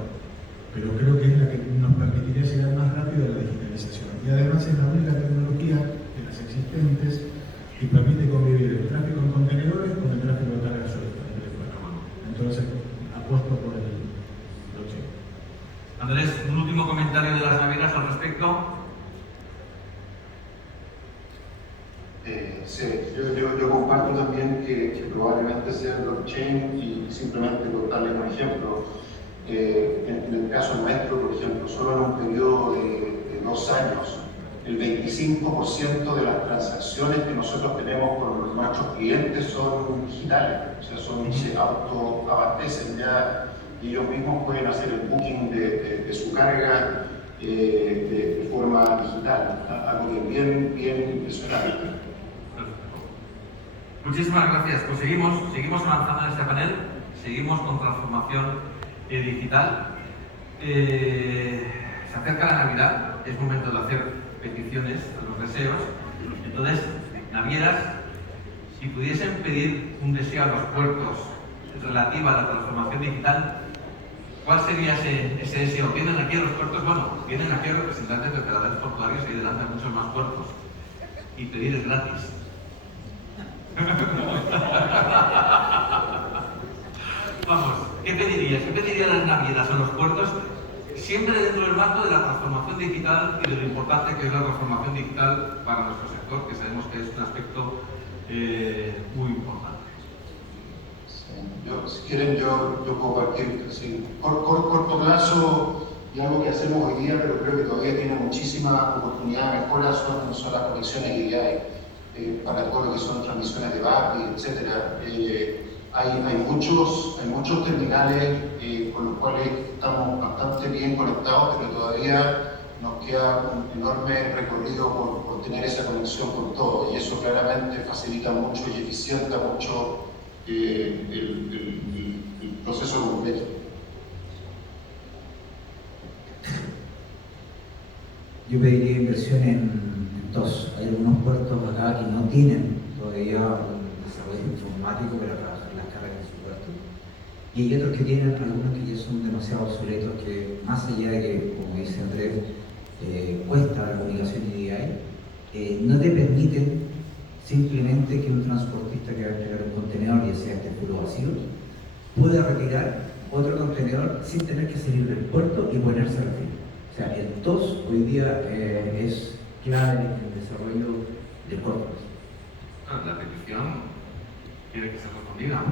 pero creo que es la que nos permitiría llegar más rápido a la digitalización. Y además es la única tecnología de las existentes que permite convivir el tráfico en contenedores con el tráfico de carga suelta. Entonces, apuesto por el blockchain. Andrés, un último comentario de las navieras al respecto. Sí, yo comparto también que probablemente sea el blockchain y simplemente por darle un ejemplo. En el caso nuestro, por ejemplo, solo en un periodo de 2 años, el 25% de las transacciones que nosotros tenemos con nuestros clientes son digitales, o sea, se autoabastecen ya y ellos mismos pueden hacer el booking de su carga de forma digital, algo que es bien impresionante. Muchísimas gracias. Pues seguimos avanzando en este panel, seguimos con transformación digital. Se acerca la Navidad, es momento de hacer peticiones a los deseos. Entonces, navieras, si pudiesen pedir un deseo a los puertos relativo a la transformación digital, ¿cuál sería ese deseo? ¿Vienen aquí a los puertos? Bueno, vienen aquí a representantes de operadores portuarios y delante de muchos más puertos. Y pedir es gratis. Vamos, ¿qué pedirías? ¿Qué pedirían las navieras a los puertos? Siempre dentro del marco de la transformación digital y de lo importante que es la transformación digital para nuestro sector, que sabemos que es un aspecto muy importante. Si quieren, yo puedo partir así. Corto plazo, y algo que hacemos hoy día, pero creo que todavía tiene muchísima oportunidad de mejora, son las conexiones que hay para todo lo que son transmisiones de BAPI, etc. hay muchos terminales con los cuales estamos bastante bien conectados, pero todavía nos queda un enorme recorrido por tener esa conexión con todo, y eso claramente facilita mucho y eficienta mucho el proceso completo. Yo pediría inversión en dos. Hay algunos puertos acá que no tienen todavía un desarrollo informático para trabajar las cargas en su puerto. Y hay otros que tienen, algunos que ya son demasiado obsoletos, que más allá de que, como dice Andrés, cuesta la comunicación IDI, no te permiten simplemente que un transportista que va a entregar un contenedor, ya sea este puro vacío, pueda retirar otro contenedor sin tener que salir del puerto y ponerse a la fila. O sea, el TOS hoy día es clave en el desarrollo del puerto. La petición tiene que ser respondida.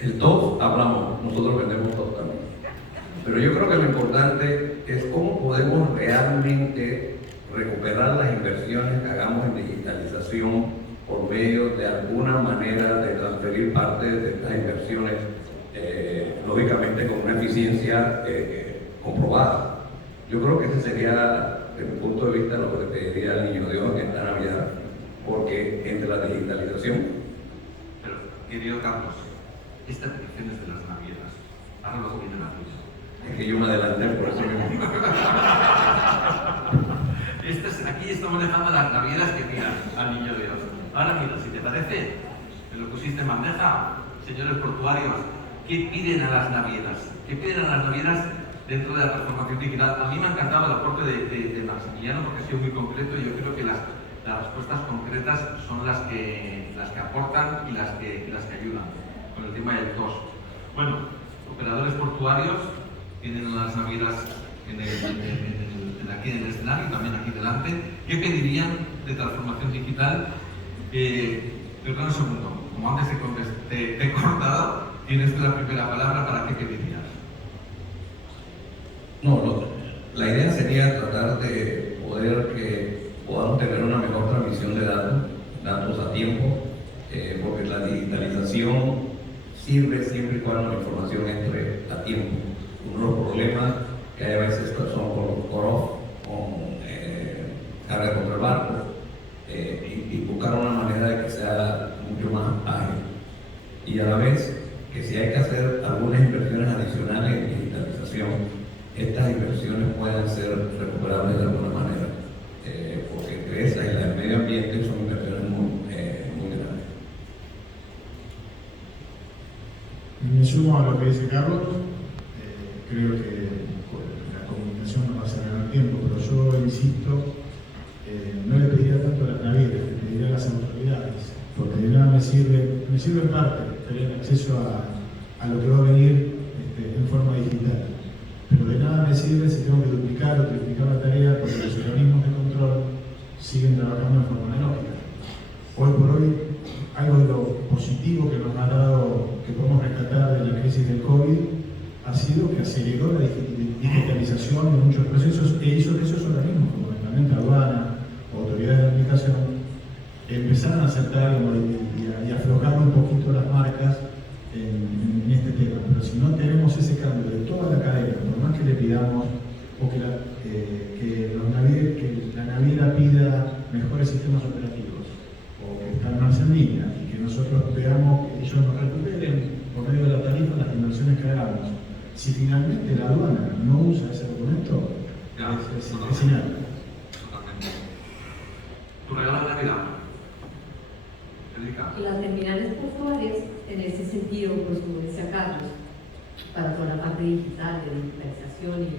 El TOS hablamos, nosotros vendemos TOS también. Pero yo creo que lo importante es cómo podemos realmente recuperar las inversiones que hagamos en digitalización por medio de alguna manera de transferir parte de estas inversiones, lógicamente con una eficiencia comprobada. Yo creo que ese sería, desde mi punto de vista, lo que le pediría al Niño Dios en esta Navidad, porque entre la digitalización. Pero, querido Carlos, esta petición es de las navieras. Ahora luego viene la tuya. Es que yo me adelanté por eso mismo. Aquí estamos dejando las navieras que miran al Niño Dios. Ahora mira, si te parece, me lo pusiste en bandeja, señores portuarios, ¿qué piden a las navieras? ¿Qué piden a las navieras dentro de la transformación digital? A mí me ha encantado el aporte de Maximiliano porque ha sido muy concreto y yo creo que las respuestas concretas son las que aportan y las que ayudan con el tema del TOS. Bueno, operadores portuarios tienen a las navieras aquí en el escenario, también aquí delante. ¿Qué pedirían de transformación digital? Perdón un segundo, como antes te he cortado, tienes tú la primera palabra. ¿Para qué pedirías? No, la idea sería tratar de poder que podamos tener una mejor transmisión de datos a tiempo, porque la digitalización sirve siempre y cuando la información entre a tiempo. Uno de los problemas que hay a veces son con los core-off, con carga contra el barco, y buscar una manera de que sea mucho más ágil. Y a la vez, que si hay que hacer algunas inversiones adicionales en digitalización, estas inversiones puedan ser recuperables de alguna manera, porque entre esas y las del medio ambiente son inversiones muy grandes. Me sumo a lo que dice Carlos. Creo que la comunicación nos va a hacer ganar tiempo, pero yo insisto, no le pediría tanto a las navieras, le pediría a las autoridades, porque de nada me sirve en parte tener acceso a lo que va a venir en forma digital, pero de nada me sirve si tengo que duplicar o triplicar la tarea porque los organismos de control siguen trabajando en forma analógica. Hoy por hoy, algo de lo positivo que nos ha dado, que podemos rescatar de la crisis del COVID, ha sido que aceleró la digitalización de muchos procesos e hizo que esos organismos, como fundamentalmente aduana o autoridades de aplicación, empezaran a aceptar y aflojar un poquito las marcas en este tema. Pero si no tenemos ese cambio de toda la cadena, por más que le pidamos o que la naviera pida mejores sistemas operativos o que están más en línea y que nosotros veamos que ellos nos recuperen por medio de la tarifa las inversiones que hagamos, si finalmente la aduana no usa ese documento, es señal. Totalmente. ¿Tu regalo de Navidad? Federica. Las terminales portuarias, en ese sentido, pues como decía Carlos, para toda la parte digital, de digitalización y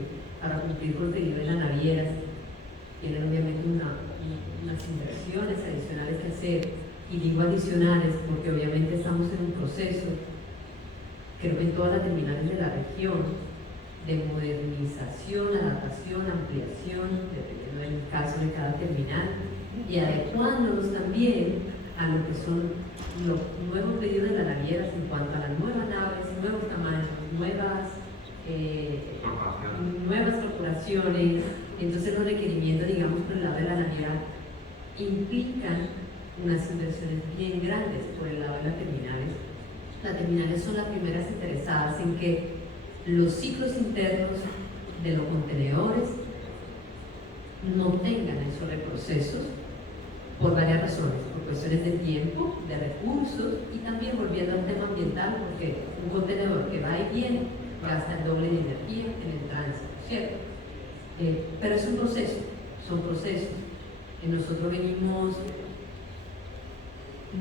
para cumplir con el pedido de las navieras, tienen obviamente unas inversiones adicionales que hacer, y digo adicionales porque obviamente estamos en un proceso, creo que en todas las terminales de la región, de modernización, adaptación, ampliación, dependiendo del caso de cada terminal, y adecuándonos también a lo que son los nuevos pedidos de las navieras en cuanto a las nuevas naves, nuevos tamaños, nuevas corporaciones. Entonces los requerimientos, digamos, por el lado de la naviera implican unas inversiones bien grandes por el lado de las terminales. Las terminales son las primeras interesadas en que los ciclos internos de los contenedores no tengan esos reprocesos por varias razones, por cuestiones de tiempo, de recursos y también volviendo al tema ambiental, porque un contenedor que va y viene gasta el doble de energía en el tránsito, ¿cierto? Pero es un proceso, son procesos. Nosotros venimos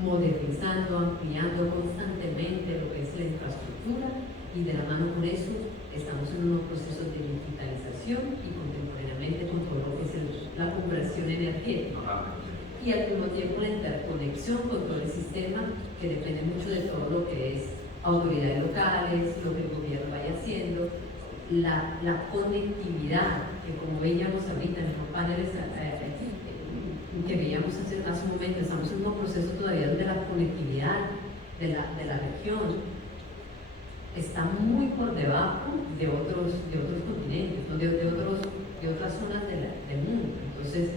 modernizando, ampliando constantemente lo que es la infraestructura y de la mano con eso estamos en unos procesos de digitalización y contemporáneamente con todo lo que es la conversión energética y al mismo tiempo la interconexión con todo el sistema que depende mucho de todo lo que es autoridades locales, lo que el gobierno vaya haciendo, la conectividad, que como veíamos ahorita en los paneles que veíamos hace un momento, estamos en un proceso todavía donde la conectividad de la región está muy por debajo de otros continentes, ¿no? de otras zonas del mundo. Entonces,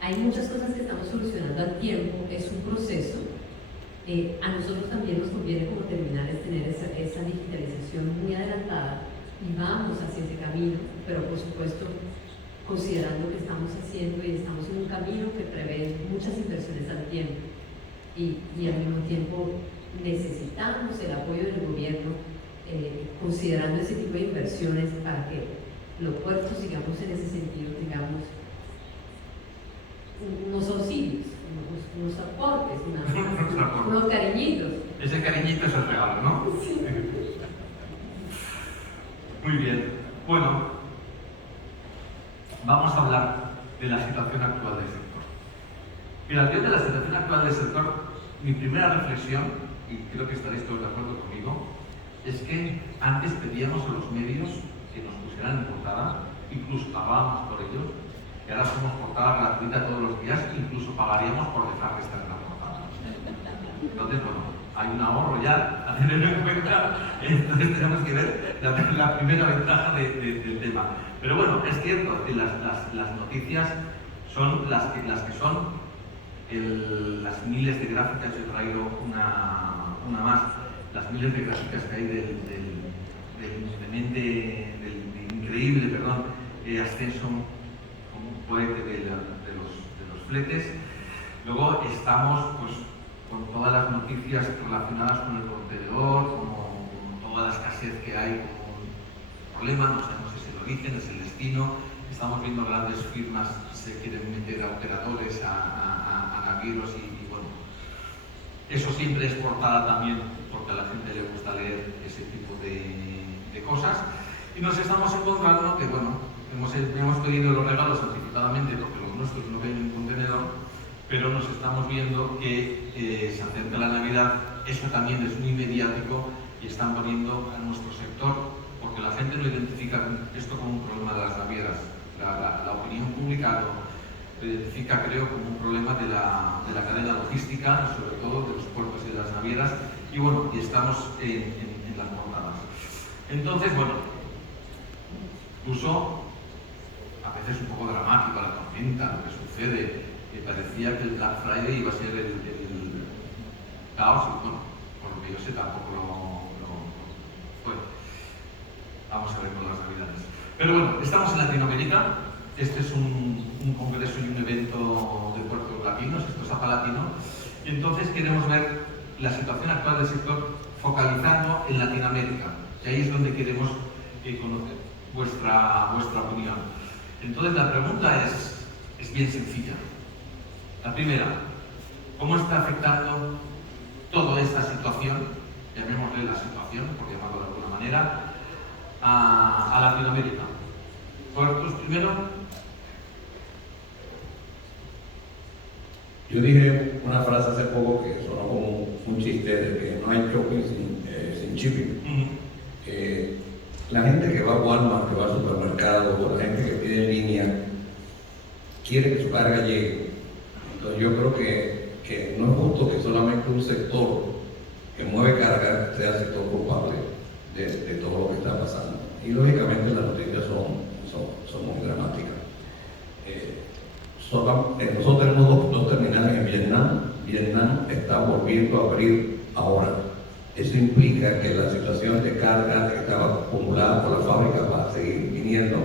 hay muchas cosas que estamos solucionando al tiempo, es un proceso. A nosotros también nos conviene como terminales tener esa digitalización muy adelantada y vamos hacia ese camino, pero por supuesto considerando que estamos haciendo y estamos en un camino que prevé muchas inversiones al tiempo y al mismo tiempo necesitamos el apoyo del gobierno considerando ese tipo de inversiones para que los puertos, digamos, en ese sentido tengamos unos auxilios, unos aportes, unos cariñitos. Ese cariñito es el regalo, ¿no? Sí. Muy bien. Bueno, vamos a hablar de la situación actual del sector. Mira, al de la situación actual del sector, mi primera reflexión, y creo que estaréis todos de acuerdo conmigo, es que antes pedíamos a los medios que nos pusieran en portada, incluso pagábamos por ellos, y ahora somos portada gratuita todos los días, incluso pagaríamos por dejar de estar en la portada. Entonces, bueno, hay un ahorro ya a tener en cuenta, entonces tenemos que ver la primera ventaja del tema. Pero bueno, es cierto que las noticias son las que son, las miles de gráficas, yo he traído una más, las miles de gráficas que hay del increíble ascenso cohete de los fletes. Luego estamos pues, con todas las noticias relacionadas con el contenedor, con toda la escasez que hay, con problemas, no sabemos si es el origen, es el destino. Estamos viendo grandes firmas que se quieren meter a operadores, a navieros y bueno, eso siempre es portada también porque a la gente le gusta leer ese tipo de cosas. Y nos estamos encontrando que, bueno, hemos pedido los regalos anticipadamente porque los nuestros no ven un contenedor, pero nos estamos viendo que se acerca la Navidad, eso también es muy mediático y están poniendo a nuestro sector, porque la gente no identifica esto como un problema de las navieras. La opinión pública lo identifica, creo, como un problema de la cadena logística, sobre todo de los puertos y de las navieras, y bueno, y estamos en las portadas. Entonces, bueno, incluso a veces un poco dramático la tormenta, lo que sucede, que parecía que el Black Friday iba a ser el caos, y bueno, por lo que yo sé tampoco lo fue. Vamos a ver con las navidades. Pero bueno, estamos en Latinoamérica, este es un congreso y un evento de puertos latinos, esto es APA Latino, y entonces queremos ver la situación actual del sector focalizando en Latinoamérica, y ahí es donde queremos conocer vuestra opinión. Entonces la pregunta es bien sencilla. La primera, ¿cómo está afectando toda esta situación, llamémosle la situación, por llamarlo de alguna manera, a Latinoamérica? ¿Puertos primero? Yo dije una frase hace poco que sonó como un chiste de que no hay shopping sin shipping. La gente que va a Walmart, que va al supermercado, o la gente que pide en línea, quiere que su carga llegue. Entonces yo creo que no es justo que solamente un sector que mueve carga sea el sector culpable de todo lo que está pasando. Y lógicamente las noticias son muy dramáticas. Nosotros tenemos dos terminales en Vietnam está volviendo a abrir ahora. Eso implica que la situación de carga que estaba acumulada por la fábrica va a seguir viniendo.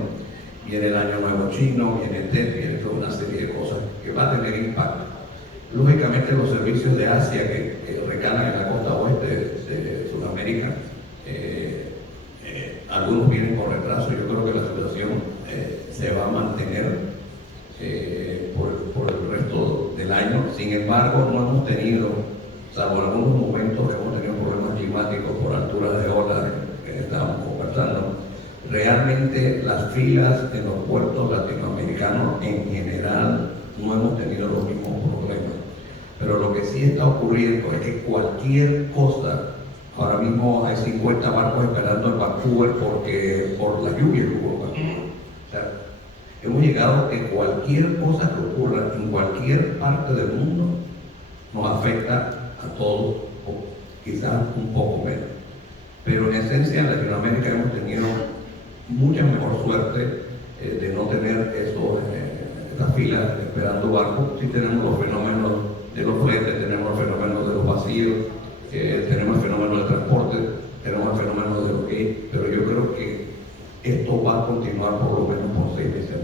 Viene el Año Nuevo Chino, viene TED, viene toda una serie de cosas que va a tener impacto. Lógicamente los servicios de Asia que recalan en la costa oeste de Sudamérica, algunos vienen con retraso. Yo creo que la situación se va a mantener por el resto del año. Sin embargo, no hemos tenido, salvo en algunos momentos, hemos tenido problemas climáticos por alturas de olas que estábamos conversando. Realmente las filas en los puertos latinoamericanos en general no hemos tenido los mismos problemas. Pero lo que sí está ocurriendo es que cualquier cosa, ahora mismo hay 50 barcos esperando en Vancouver por la lluvia que hubo en Vancouver. O sea, hemos llegado a que cualquier cosa que ocurra en cualquier parte del mundo nos afecta a todos, o quizás un poco menos. Pero en esencia en Latinoamérica hemos tenido mucha mejor suerte de no tener estas filas esperando barcos. Sí tenemos los fenómenos de los fletes, tenemos el fenómeno de los vacíos, tenemos el fenómeno del transporte, tenemos el fenómeno de los gays, pero yo creo que esto va a continuar por lo menos por 6 meses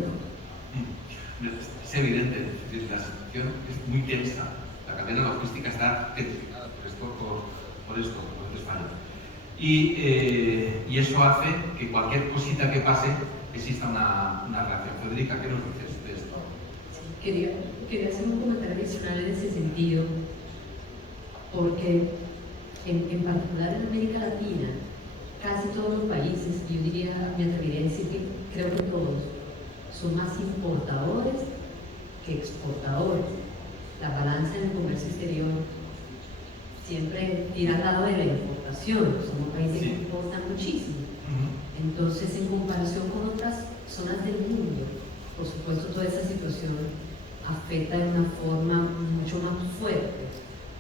más. Es evidente, la situación es muy tensa, la cadena logística está tensionada por esto España. Y eso hace que cualquier cosita que pase exista una reacción. Federica, ¿qué nos dices de esto? Quería hacer un comentario adicional en ese sentido, porque en particular en América Latina, casi todos los países, yo diría, me atrevería a decir que creo que todos, son más importadores que exportadores. La balanza en el comercio exterior siempre tira al lado de la importación, somos países que importan muchísimo. Entonces, en comparación con otras zonas del mundo, por supuesto, toda esa situación afecta de una forma mucho más fuerte,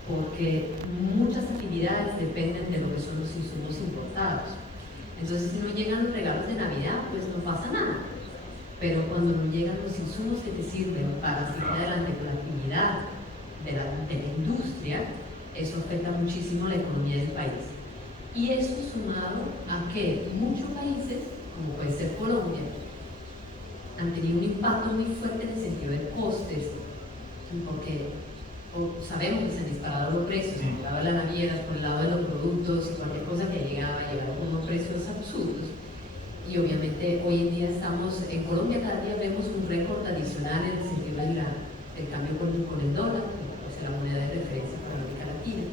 porque muchas actividades dependen de lo que son los insumos importados. Entonces, si no llegan los regalos de Navidad, pues no pasa nada. Pero cuando no llegan los insumos que te sirven para seguir adelante con la actividad de la industria, eso afecta muchísimo a la economía del país. Y eso sumado a que muchos países, como puede ser Colombia, han tenido un impacto muy fuerte en el sentido de costes, porque sabemos que se han disparado los precios por el lado de las navieras, por el lado de los productos y cualquier cosa que llegaba a llegar a unos precios absurdos. Y obviamente hoy en día estamos, en Colombia cada día vemos un récord adicional en el sentido del cambio con el dólar, que puede ser la moneda de referencia para América Latina,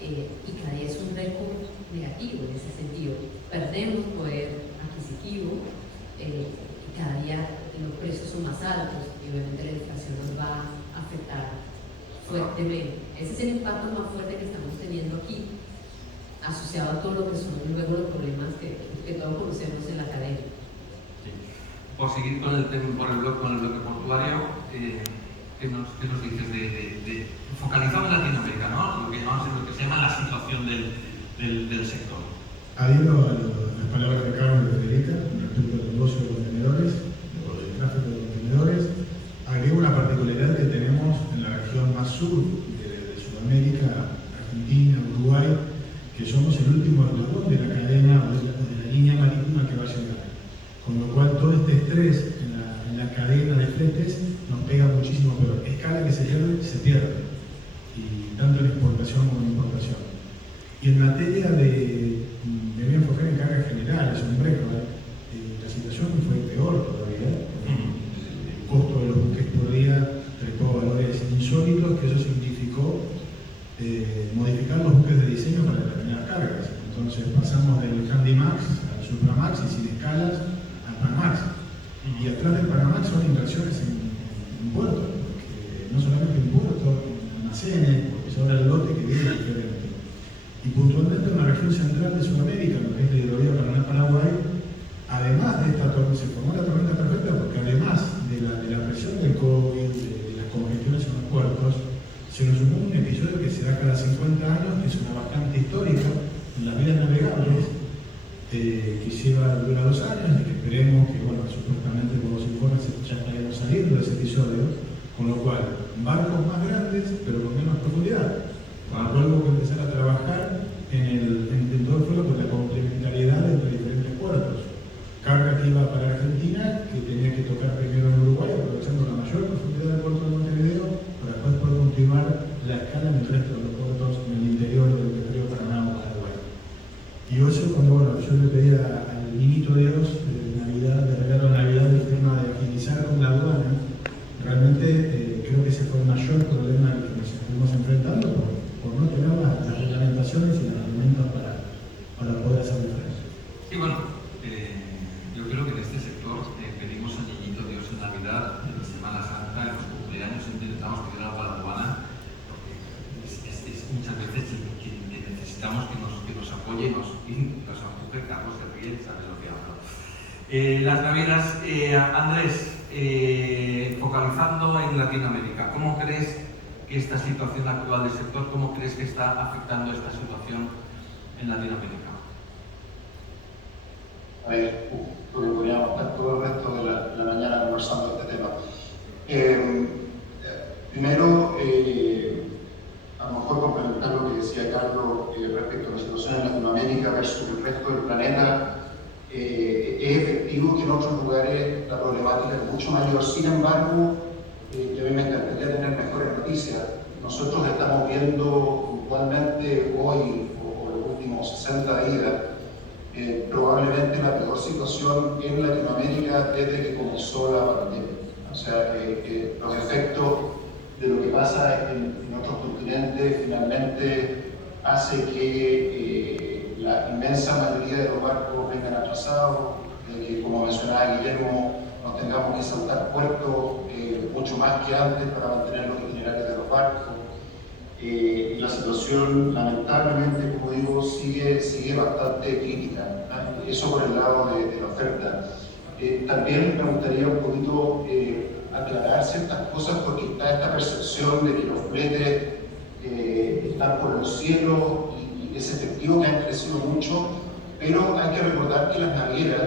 y cada día es un récord negativo en ese sentido. Perdemos poder adquisitivo, y cada día los precios son más altos y obviamente la inflación nos va a afectar fuertemente. Ese es el impacto más fuerte que estamos teniendo aquí, asociado a todo lo que son luego los problemas que todos conocemos en la cadena. Sí. Por seguir con el bloque portuario, ¿qué nos dices focalizado en Latinoamérica, ¿no? Lo que se llama la situación del sector? Adhiero a las palabras de Carmen y de Federica respecto al negocio de contenedores, o del tráfico de contenedores. Agrego una particularidad que tenemos en la región más sur de Sudamérica, Argentina, Uruguay, que somos el último eslabón de la cadena o de la línea marítima que va a llegar. Con lo cual todo este estrés en la cadena de fletes nos pega muchísimo, pero escala que se pierde, y tanto en exportación como en importación. Y en materia me voy a enfocar en cargas generales, un récord, la situación fue peor todavía. El costo de los buques por día trepó valores insólitos, que eso significó modificar los buques de diseño para determinar cargas. Entonces pasamos del Handymax al Supramax y sin escalas al Panamax. Y atrás del Panamax son inversiones en puertos, porque no solamente en puertos, en almacenes, porque es ahora el lote que viene diferente. Y puntualmente en la región central de Sudamérica, lo que es la hidrovía Paraná-Paraguay, además de esta tormenta, se formó la tormenta perfecta porque además de la presión del COVID, de las congestiones en los puertos, se nos sumó un episodio que se da cada 50 años, que es una bastante histórica, en las vías navegables, que dura 2 años y que esperemos que, bueno, supuestamente con los informes ya estaremos saliendo de ese episodio, con lo cual, barcos más grandes, pero con menos profundidad. con el cual hubo que empezar a trabajar en todo el fue con la complementariedad entre diferentes puertos. Carga que iba para Argentina, que tenía que tocar primero en Uruguay, aprovechando la mayor profundidad del puerto de Montevideo, para después poder continuar la escala en el resto de los puertos en el interior del río Paraná o Paraguay. Y eso cuando yo le pedí al niñito Dios de Navidad, de regalo de Navidad, el tema de agilizar con la aduana, realmente creo que ese fue el mayor problema al que nos estuvimos enfrentando por no tener las reglamentaciones y los argumentos para poder hacer diferencia. Sí, bueno, yo creo que en este sector pedimos al niñito Dios en Navidad, en Semana Santa, en los cumpleaños, intentamos pedir algo a la aduana, porque muchas veces que necesitamos que nos apoye y nos empuje. Carlos se ríe, sabe lo que hablo. Las navieras, Andrés, focalizando en Latinoamérica, ¿cómo crees que esta situación actual del sector, cómo crees que está afectando esta situación en Latinoamérica? A ver, porque podríamos estar todo el resto de la mañana conversando de este tema. Primero, a lo mejor complementar lo que decía Carlos respecto a la situación en Latinoamérica versus el resto del planeta. Es efectivo que en otros lugares la problemática es mucho mayor. Sin embargo, y a mí me encantaría tener mejores noticias. Nosotros estamos viendo puntualmente hoy o los últimos 60 días probablemente la peor situación en Latinoamérica desde que comenzó la pandemia. O sea, los efectos de lo que pasa en otros continentes finalmente hace que la inmensa mayoría de los barcos vengan atrasados, que como mencionaba Guillermo, nos tengamos que saltar puertos mucho más que antes para mantener los itinerarios de los barcos. Y la situación, lamentablemente, como digo, sigue bastante crítica. Eso por el lado de la oferta. También me gustaría un poquito aclarar ciertas cosas, porque está esta percepción de que los fletes están por los cielos y es efectivo que han crecido mucho, pero hay que recordar que las navieras,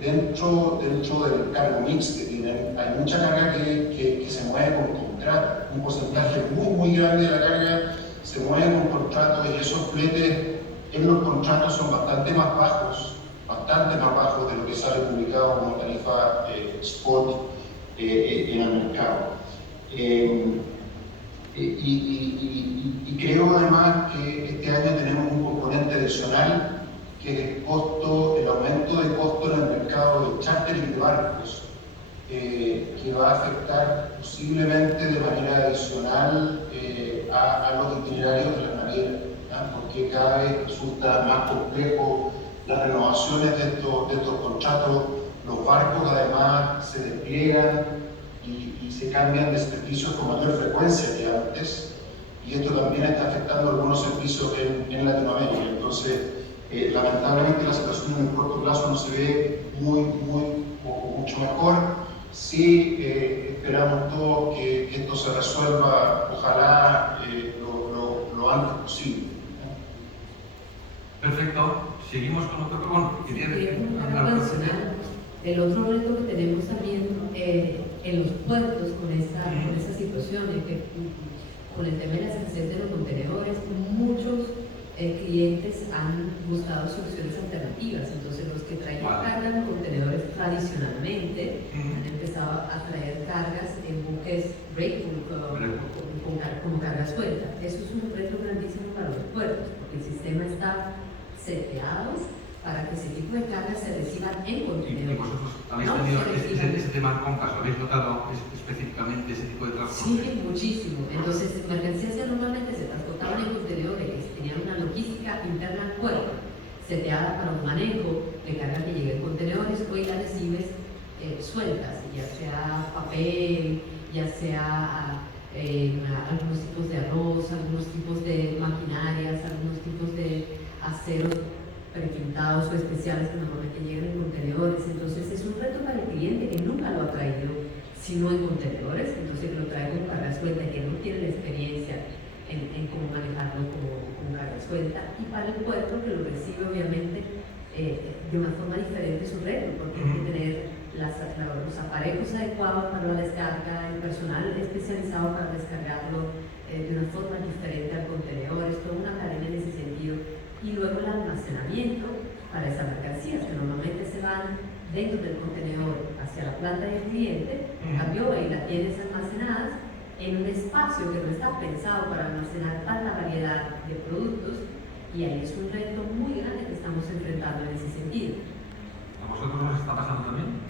dentro del cargo mix que tienen, hay mucha carga que se mueve con contrato. Un porcentaje muy grande de la carga se mueve con contratos y esos fletes en los contratos son bastante más bajos de lo que sale publicado como tarifa spot en el mercado. Y creo además que este año tenemos un componente adicional, que es el aumento de costo en el mercado de chartering de barcos, que va a afectar posiblemente de manera adicional a los itinerarios de la naviera, porque cada vez resulta más complejo las renovaciones de estos contratos. Los barcos además se despliegan y se cambian de servicios con mayor frecuencia que antes, y esto también está afectando algunos servicios en Latinoamérica. Entonces, lamentablemente la situación en el corto plazo no se ve mucho mejor. Sí, esperamos todos que esto se resuelva, ojalá lo antes posible. Perfecto. Seguimos con otro problema. El otro reto que tenemos también en los puertos con esta situación, con el tema de la escasez de los contenedores, muchos clientes han buscado soluciones alternativas. Entonces, los que traían carga en contenedores tradicionalmente han empezado a traer cargas en buques breakbulk con carga suelta. Eso es un reto grandísimo para los puertos, porque el sistema está seteado para que ese tipo de cargas se reciban en contenedores. ¿Y vosotros habéis tenido ese tema en Compass? ¿Habéis notado específicamente ese tipo de transporte? Sí, muchísimo. Entonces, mercancías que normalmente se transportaban en contenedores, tenían una logística interna al puerto, seteada para un manejo de carga que llegue en contenedores, hoy la recibes sueltas, ya sea papel, ya sea algunos tipos de arroz, algunos tipos de maquinarias, algunos tipos de aceros prepintados o especiales que normalmente llegan en contenedores. Entonces es un reto para el cliente que nunca lo ha traído sino en contenedores, entonces lo trae con carga suelta, que no tiene la experiencia en cómo manejarlo con carga suelta, y para el puerto que lo recibe obviamente de una forma diferente es un reto, porque hay que tener los aparejos adecuados para la descarga, el personal especializado para descargarlo de una forma diferente al contenedor, es toda una cadena en ese sentido, y luego el almacenamiento para esas mercancías que normalmente se van dentro del contenedor hacia la planta del cliente, en cambio ahí las tienes almacenadas en un espacio que no está pensado para almacenar tanta variedad de productos, y ahí es un reto muy grande que estamos enfrentando en ese sentido. ¿A vosotros os está pasando también?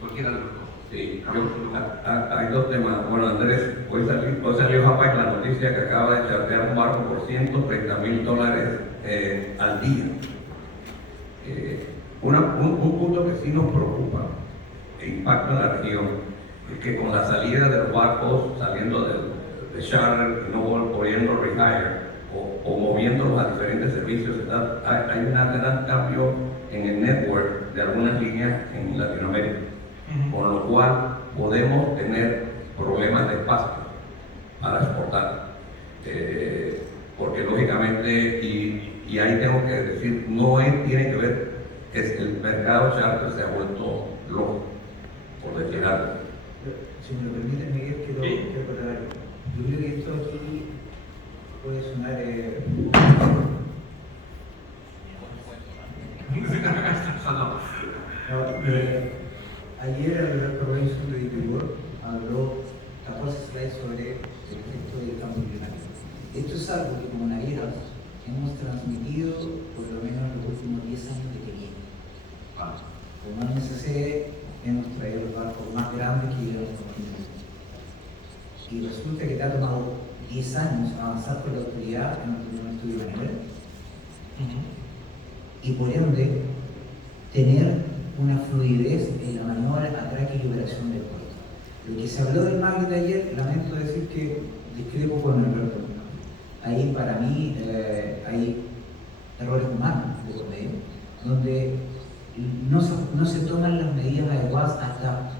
Cualquiera de los dos. Sí, hay dos temas. Bueno, Andrés, hoy salió Japón la noticia que acaba de chartear un barco por $130,000 al día. Un punto que sí nos preocupa e impacta en la región es que con la salida de los barcos saliendo de charter, no poniendo rehire o moviéndolos a diferentes servicios, hay un gran cambio en el network de algunas líneas en Latinoamérica, con lo cual podemos tener problemas de espacio para exportar, porque lógicamente, y ahí tengo que decir, tiene que ver, es el mercado charter se ha vuelto loco, por decir algo. Si me lo permite, Miguel, quiero acotar algo. Yo creo que esto aquí puede sonar ayer Alberto Robinson de Distribuidor habló 14 slides sobre el efecto del cambio climático. Esto es algo que como navieras hemos transmitido por lo menos en los últimos 10 años de que viene. Como NSC hemos traído los barcos más grandes que llevamos con nosotros. Y resulta que te ha tomado 10 años avanzar con la autoridad en un estudio de nivel. Y por ende, tener una fluidez en la maniobra, atraque y operación del puerto. Lo que se habló del Magnet de ayer, lamento decir que discrepo con Alberto. Ahí para mí hay errores humanos de por medio, donde no se toman las medidas adecuadas hasta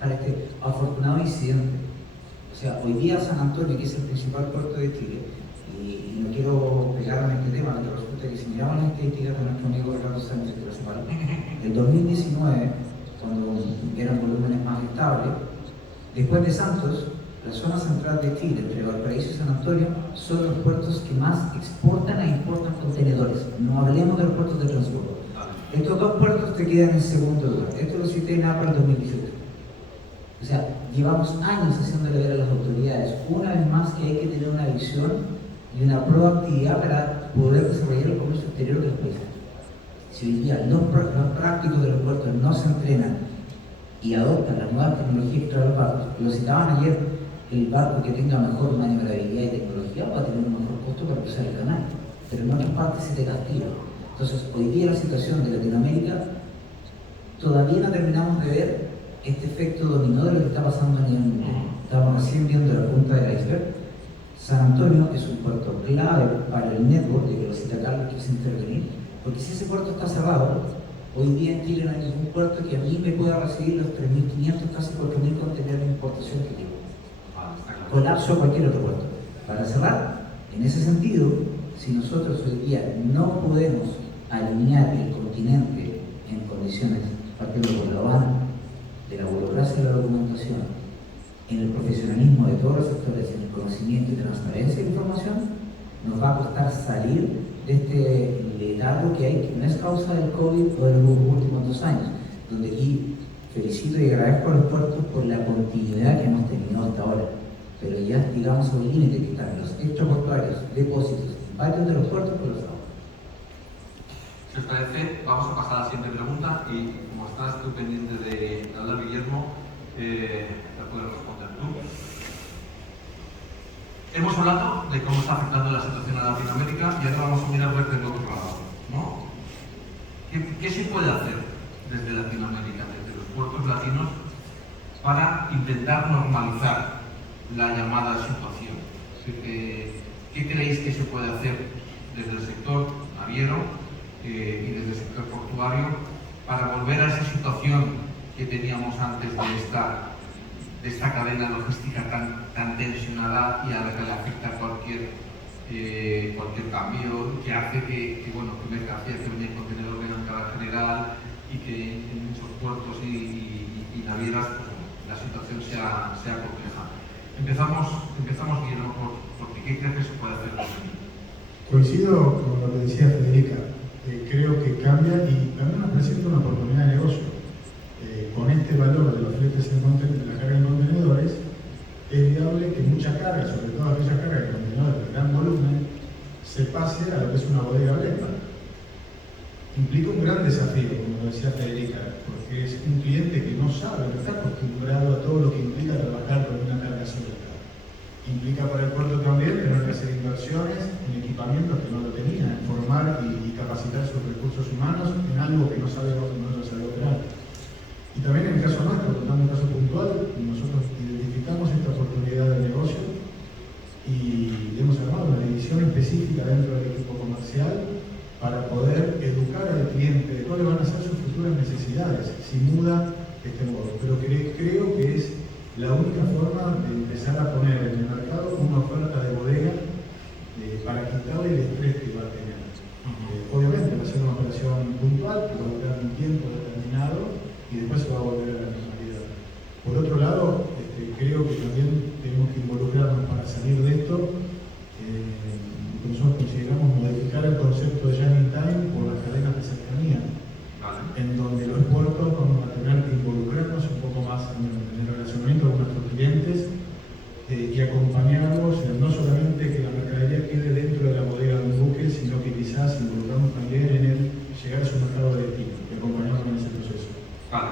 para este afortunado incidente. O sea, hoy día San Antonio, que es el principal puerto de Chile, y no quiero pegarme a este tema, pero resulta que si miramos las estadísticas de nuestro amigo Ricardo Sánchez, que lo separó, en 2019, cuando eran volúmenes más estables, después de Santos, la zona central de Chile, entre Valparaíso y San Antonio, son los puertos que más exportan e importan contenedores. No hablemos de los puertos de transbordo. Estos dos puertos te quedan en segundo lugar. Esto lo cité en APA en 2018. O sea, llevamos años haciéndole ver a las autoridades, una vez más, que hay que tener una visión y una proactividad para poder desarrollar el comercio exterior de los países. Si hoy día los prácticos de los puertos no se entrenan y adoptan las nuevas tecnologías para los barcos, lo citaban ayer, el barco que tenga mejor maniobrabilidad y tecnología va a tener un mejor costo para cruzar el canal, pero en otras partes se te castiga. Entonces, hoy día la situación de Latinoamérica, todavía no terminamos de ver este efecto dominó de lo que está pasando a nivel mundial. Estamos recién viendo la punta del iceberg. San Antonio es un puerto clave para el network, de que lo cita Carlos, que quise intervenir, porque si ese puerto está cerrado, hoy día en Chile no hay ningún puerto que a mí me pueda recibir los 3.500, casi 4.000 contenedores de importación que tengo. Colapso a cualquier otro puerto. Para cerrar, en ese sentido, si nosotros hoy día no podemos alinear el continente en condiciones, partiendo por la aduana, de la burocracia de la documentación, en el profesionalismo de todos los sectores, en el conocimiento y transparencia de información, nos va a costar salir de este letargo que hay, que no es causa del COVID o de los últimos 2 años, donde aquí felicito y agradezco a los puertos por la continuidad que hemos tenido hasta ahora, pero ya llegamos a un límite que están los extraportuarios, depósitos, varios de los puertos por los aguas. Si os parece, vamos a pasar a la siguiente pregunta y como estás tú pendiente de hablar, Guillermo, la puedes responder tú. Hemos hablado de cómo está afectando la situación a Latinoamérica y ahora vamos a mirar desde el otro lado, ¿no? ¿Qué se puede hacer desde Latinoamérica, desde los puertos latinos, para intentar normalizar la llamada situación? ¿Qué creéis que se puede hacer desde el sector naviero y desde el sector portuario para volver a esa situación que teníamos antes de esta cadena logística tan tensionada y a la que le afecta cualquier cambio, que hace que mercancías que venía en contenedor vengan a escala general y que en muchos puertos y navieras, pues, la situación sea compleja. Empezamos Guillermo, porque ¿qué crees que se puede hacer? Coincido con lo que decía Federica. Creo que cambia y también nos presenta una oportunidad de negocio. Con este valor de los fletes de la carga en contenedores, es viable que mucha carga, sobre todo aquella carga de contenedores de gran volumen, se pase a lo que es una bodega blenda. Implica un gran desafío, como decía Federica, porque es un cliente que no sabe, no está acostumbrado a todo lo que implica trabajar con una carga suelta. Implica para el puerto también tener que hacer inversiones en equipamientos que no lo tenía, en formar y capacitar sus recursos humanos en algo que no sabe operar. Y también en el caso nuestro, contando un caso puntual, nosotros identificamos esta oportunidad de negocio y hemos armado una división específica dentro del equipo comercial para poder educar al cliente de cuáles van a ser sus futuras necesidades si muda este modo. Pero creo que es la única forma de empezar a poner en el mercado una oferta de bodega para quitarle el estrés que va a tener. Obviamente va a ser una operación puntual, que va a durar un tiempo determinado y después se va a volver a la normalidad. Por otro lado, creo que también tenemos que involucrarnos para salir de esto. Nosotros consideramos modificar el concepto de just in time por las cadenas de cercanía, en donde los puertos vamos a tener que involucrarnos un poco más en el relacionamiento con nuestros clientes y acompañarlos, no solamente que la mercadería quede dentro de la bodega de un buque, sino que quizás involucramos también en el llegar a su mercado de destino y acompañarlos en ese proceso. Vale,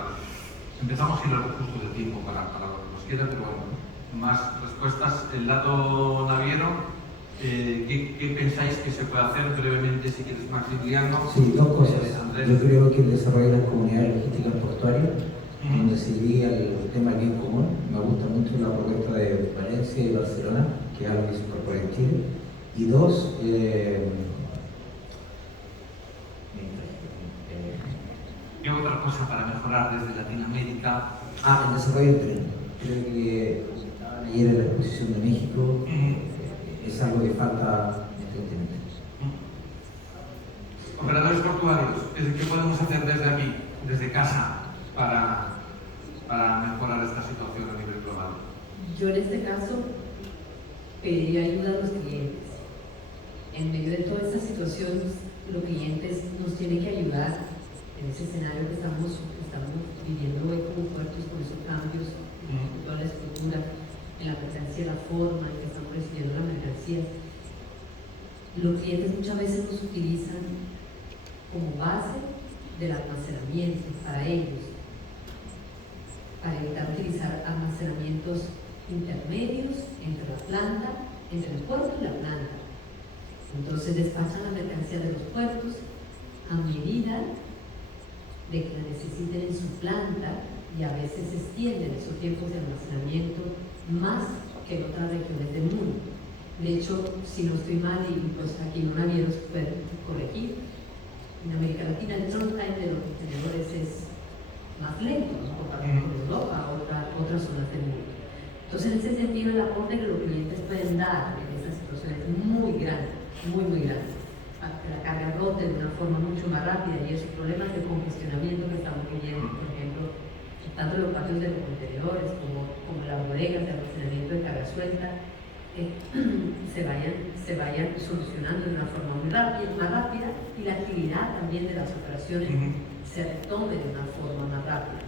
empezamos sin algo justo de tiempo para lo que nos queda, pero bueno, más respuestas. El dato naviero, ¿qué pensáis que se puede hacer brevemente, si quieres, Maximiliano? Sí, dos cosas. Andrés. Yo creo que el desarrollo de las comunidades logísticas portuarias, donde se iría el tema del bien común. Me gusta mucho la propuesta de Valencia y Barcelona, que es algo que se incorpora en Chile. Y dos, ¿qué otra cosa para mejorar desde Latinoamérica? el desarrollo del tren. Creo que ayer en la exposición de México es algo que falta en este continente. Operadores portuarios, ¿qué podemos hacer desde aquí, desde casa, para mejorar esta situación a nivel global? Yo en este caso pediría ayuda a los clientes. En medio de toda esta situación, los clientes nos tienen que ayudar en ese escenario que estamos viviendo hoy como puertos, con esos cambios en toda la estructura, en la mercancía, la forma en que estamos recibiendo la mercancía. Los clientes muchas veces nos utilizan como base del almacenamiento para ellos, para evitar utilizar almacenamientos intermedios entre la planta, entre el puerto y la planta. Entonces despachan la mercancía de los puertos a medida de que la necesiten en su planta, y a veces se extienden esos tiempos de almacenamiento más que en otras regiones del mundo. De hecho, si no estoy mal, y pues aquí en un naviero se puede corregir, en América Latina el turn time de los contenedores es más lento, ¿no? Comparado con Europa, otras zonas del mundo. Entonces, en ese sentido, el aporte que los clientes pueden dar en esta situación es muy grande, muy grande. Que la carga rote de una forma mucho más rápida, y esos problemas de congestionamiento que estamos viviendo, por ejemplo, tanto en los patios de los contenedores como las bodegas de almacenamiento de carga suelta, se vayan solucionando de una forma más rápida, y la actividad también de las operaciones se retome de una forma más rápida.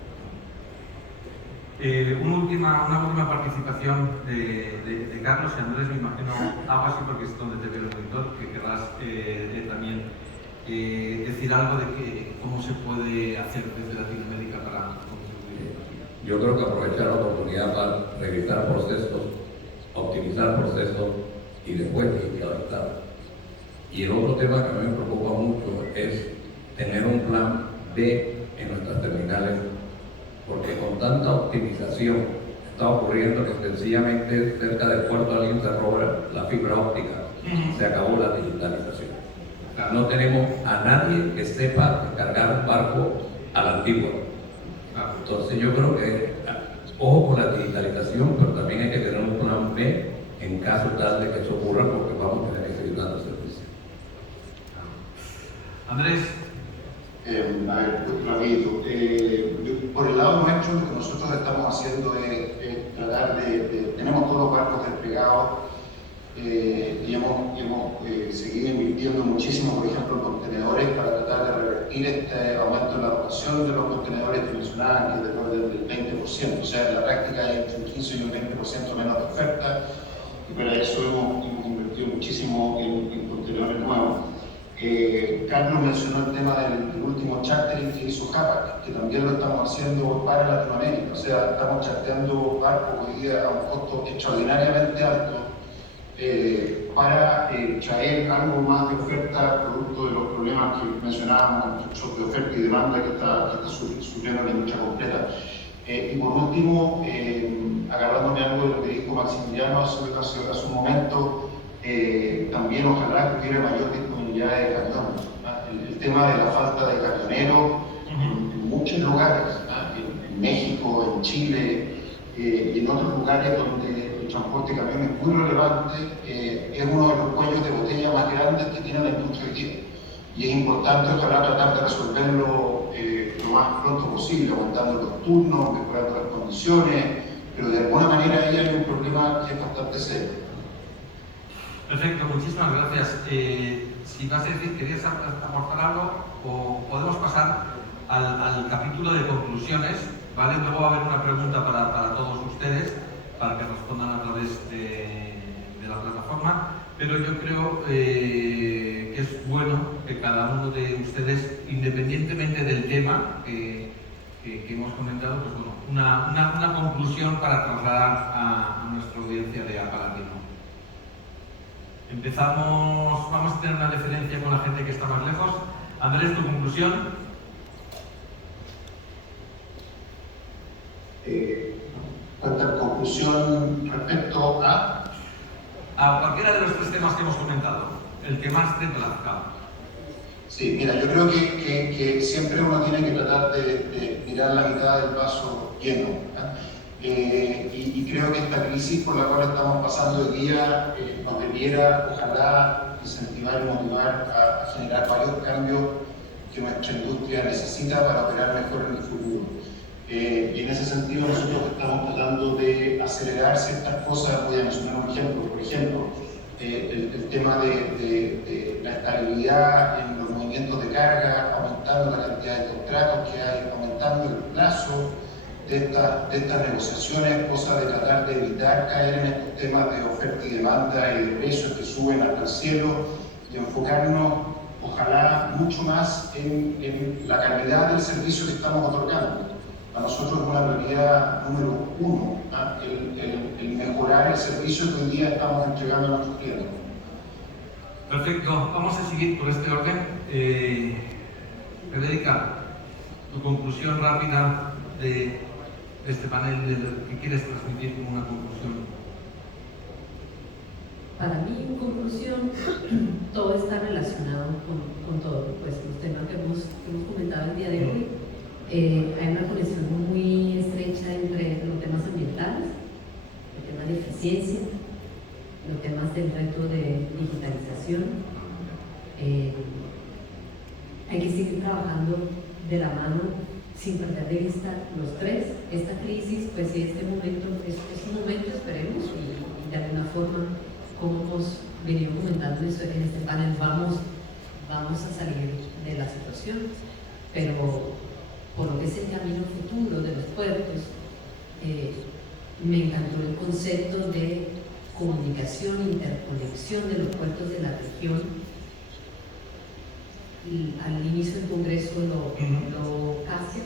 Una última participación de Carlos y Andrés, me imagino, hago así porque es donde te veo el monitor, que querrás también decir algo de cómo se puede hacer desde Latinoamérica para contribuir. Yo creo que aprovechar la oportunidad para revisar procesos, optimizar procesos y después adaptar. Y el otro tema que a mí me preocupa mucho es tener un plan B en nuestras terminales, porque con tanta optimización está ocurriendo que sencillamente cerca del puerto alguien se roba la fibra óptica, se acabó la digitalización. No tenemos a nadie que sepa cargar un barco a la antigua. Entonces yo creo que, ojo con la digitalización, pero también hay que tener un plan B en caso tal de que eso ocurra, porque vamos a tener que seguir dando servicio. Andrés. A ver, rapidito. Yo y hemos seguido invirtiendo muchísimo, por ejemplo, en contenedores para tratar de revertir este aumento en la rotación de los contenedores que mencionaban, que es de orden del 20%, o sea, en la práctica hay entre un 15 y un 20% menos de oferta, y para eso hemos invertido muchísimo en contenedores nuevos. Carlos mencionó el tema del último chartering que hizo Hapag, que también lo estamos haciendo para Latinoamérica, o sea, estamos charteando barcos hoy día a un costo extraordinariamente alto para traer algo más de oferta producto de los problemas que mencionábamos, el shock de oferta y demanda que está sufriendo la industria completa. Y por último, agarrándome algo de lo que dijo Maximiliano hace un momento, también ojalá que hubiera mayor disponibilidad de camiones. El tema de la falta de camioneros en muchos lugares, en México, en Chile y en otros lugares donde el transporte de camiones es muy relevante, es uno de los cuellos de botella más grandes que tiene la industria hoy día. Y es importante, ojalá, tratar de resolverlo lo más pronto posible, aumentando los turnos, mejorando las condiciones, pero de alguna manera ahí hay un problema que es bastante serio. Perfecto, muchísimas gracias. Si vas a decir, ¿querías aportar algo? O podemos pasar al capítulo de conclusiones, ¿vale? Luego va a haber una pregunta para todos ustedes, para que respondan a través de la plataforma, pero yo creo que es bueno que cada uno de ustedes, independientemente del tema que hemos comentado, pues bueno, una conclusión para trasladar a nuestra audiencia de APA Latino. Empezamos, vamos a tener una diferencia con la gente que está más lejos. Andrés, tu conclusión. ¿Cuánta conclusión respecto a cualquiera de los tres temas que hemos comentado? El que más te plazca. Sí, mira, yo creo que siempre uno tiene que tratar de mirar la mitad del vaso lleno. Y creo que esta crisis por la cual estamos pasando hoy día nos debiera, ojalá, incentivar y motivar a generar varios cambios que nuestra industria necesita para operar mejor en el futuro. Y en ese sentido nosotros estamos tratando de acelerar ciertas cosas. Voy a mencionar un ejemplo, por ejemplo, el tema de la estabilidad en los movimientos de carga, aumentando la cantidad de contratos que hay, aumentando el plazo de estas negociaciones, cosa de tratar de evitar caer en estos temas de oferta y demanda y de precios que suben hasta el cielo, y enfocarnos, ojalá, mucho más en la calidad del servicio que estamos otorgando. Para nosotros es una prioridad número uno, el mejorar el servicio que hoy día estamos entregando a nuestros clientes. Perfecto, vamos a seguir por este orden. Federica, tu conclusión rápida de este panel, de lo que quieres transmitir como una conclusión. Para mí, en conclusión, todo está relacionado con todo. Pues los temas que hemos comentado el día de hoy, hay una conexión muy estrecha entre los temas ambientales, el tema de eficiencia, los temas del reto de digitalización. Hay que seguir trabajando de la mano sin perder de vista los tres. Esta crisis, pues sí, este momento es un momento, esperemos, y de alguna forma, como hemos venido comentando en este panel, vamos a salir de la situación, pero por lo que es el camino futuro de los puertos, me encantó el concepto de comunicación, interconexión de los puertos de la región. Y al inicio del Congreso lo casi,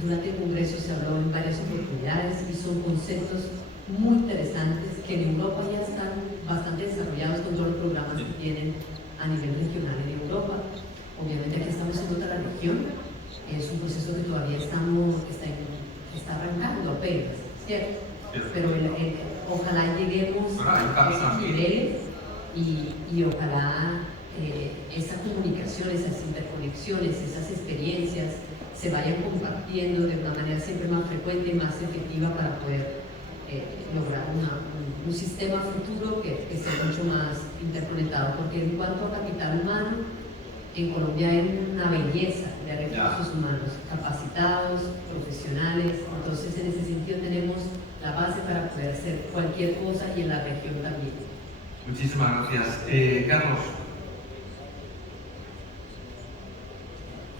durante el Congreso se habló en varias oportunidades y son conceptos muy interesantes que en Europa ya están bastante desarrollados con todos los programas que tienen a nivel regional en Europa. Obviamente aquí estamos en otra región, es un proceso que todavía está arrancando apenas, ¿cierto? Pero ojalá lleguemos a esos niveles y ojalá esa comunicación, esas interconexiones, esas experiencias se vayan compartiendo de una manera siempre más frecuente y más efectiva para poder lograr un sistema futuro que sea mucho más interconectado, porque en cuanto a capital humano, en Colombia hay una belleza de recursos humanos capacitados, profesionales. Entonces en ese sentido tenemos la base para poder hacer cualquier cosa y en la región también. Muchísimas gracias. Carlos.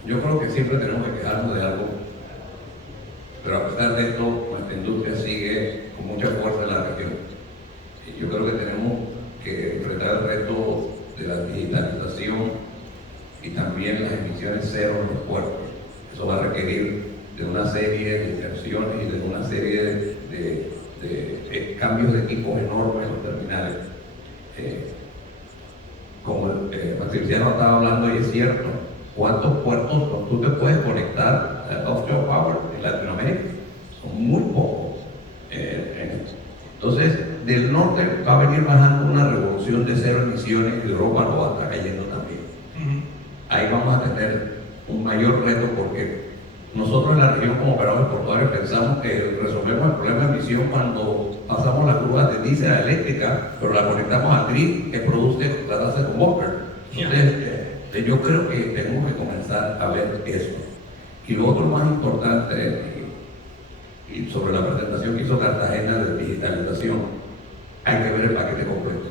Yo creo que siempre tenemos que quejarnos de algo, pero a pesar de esto, nuestra industria sigue con mucha fuerza en la región. Y yo creo que tenemos que enfrentar el reto de la digitalización y también las emisiones cero en los puertos. Eso va a requerir de una serie de inversiones y de una serie de cambios de equipos enormes en los terminales. Como Patriciano estaba hablando, y es cierto, ¿cuántos puertos tú te puedes conectar a offshore power en Latinoamérica? Son muy pocos. Entonces, del norte va a venir bajando una revolución de cero emisiones y Europa lo va a estar cayendo también. Ahí vamos a tener un mayor reto porque nosotros en la región como operadores portuarios pensamos que resolvemos el problema de emisión cuando pasamos las grúas de diésel a eléctrica, pero la conectamos al grid que produce la tasa de combuster. Entonces, yo creo que tenemos que comenzar a ver eso. Y lo otro más importante, y sobre la presentación que hizo Cartagena de digitalización, hay que ver el paquete completo.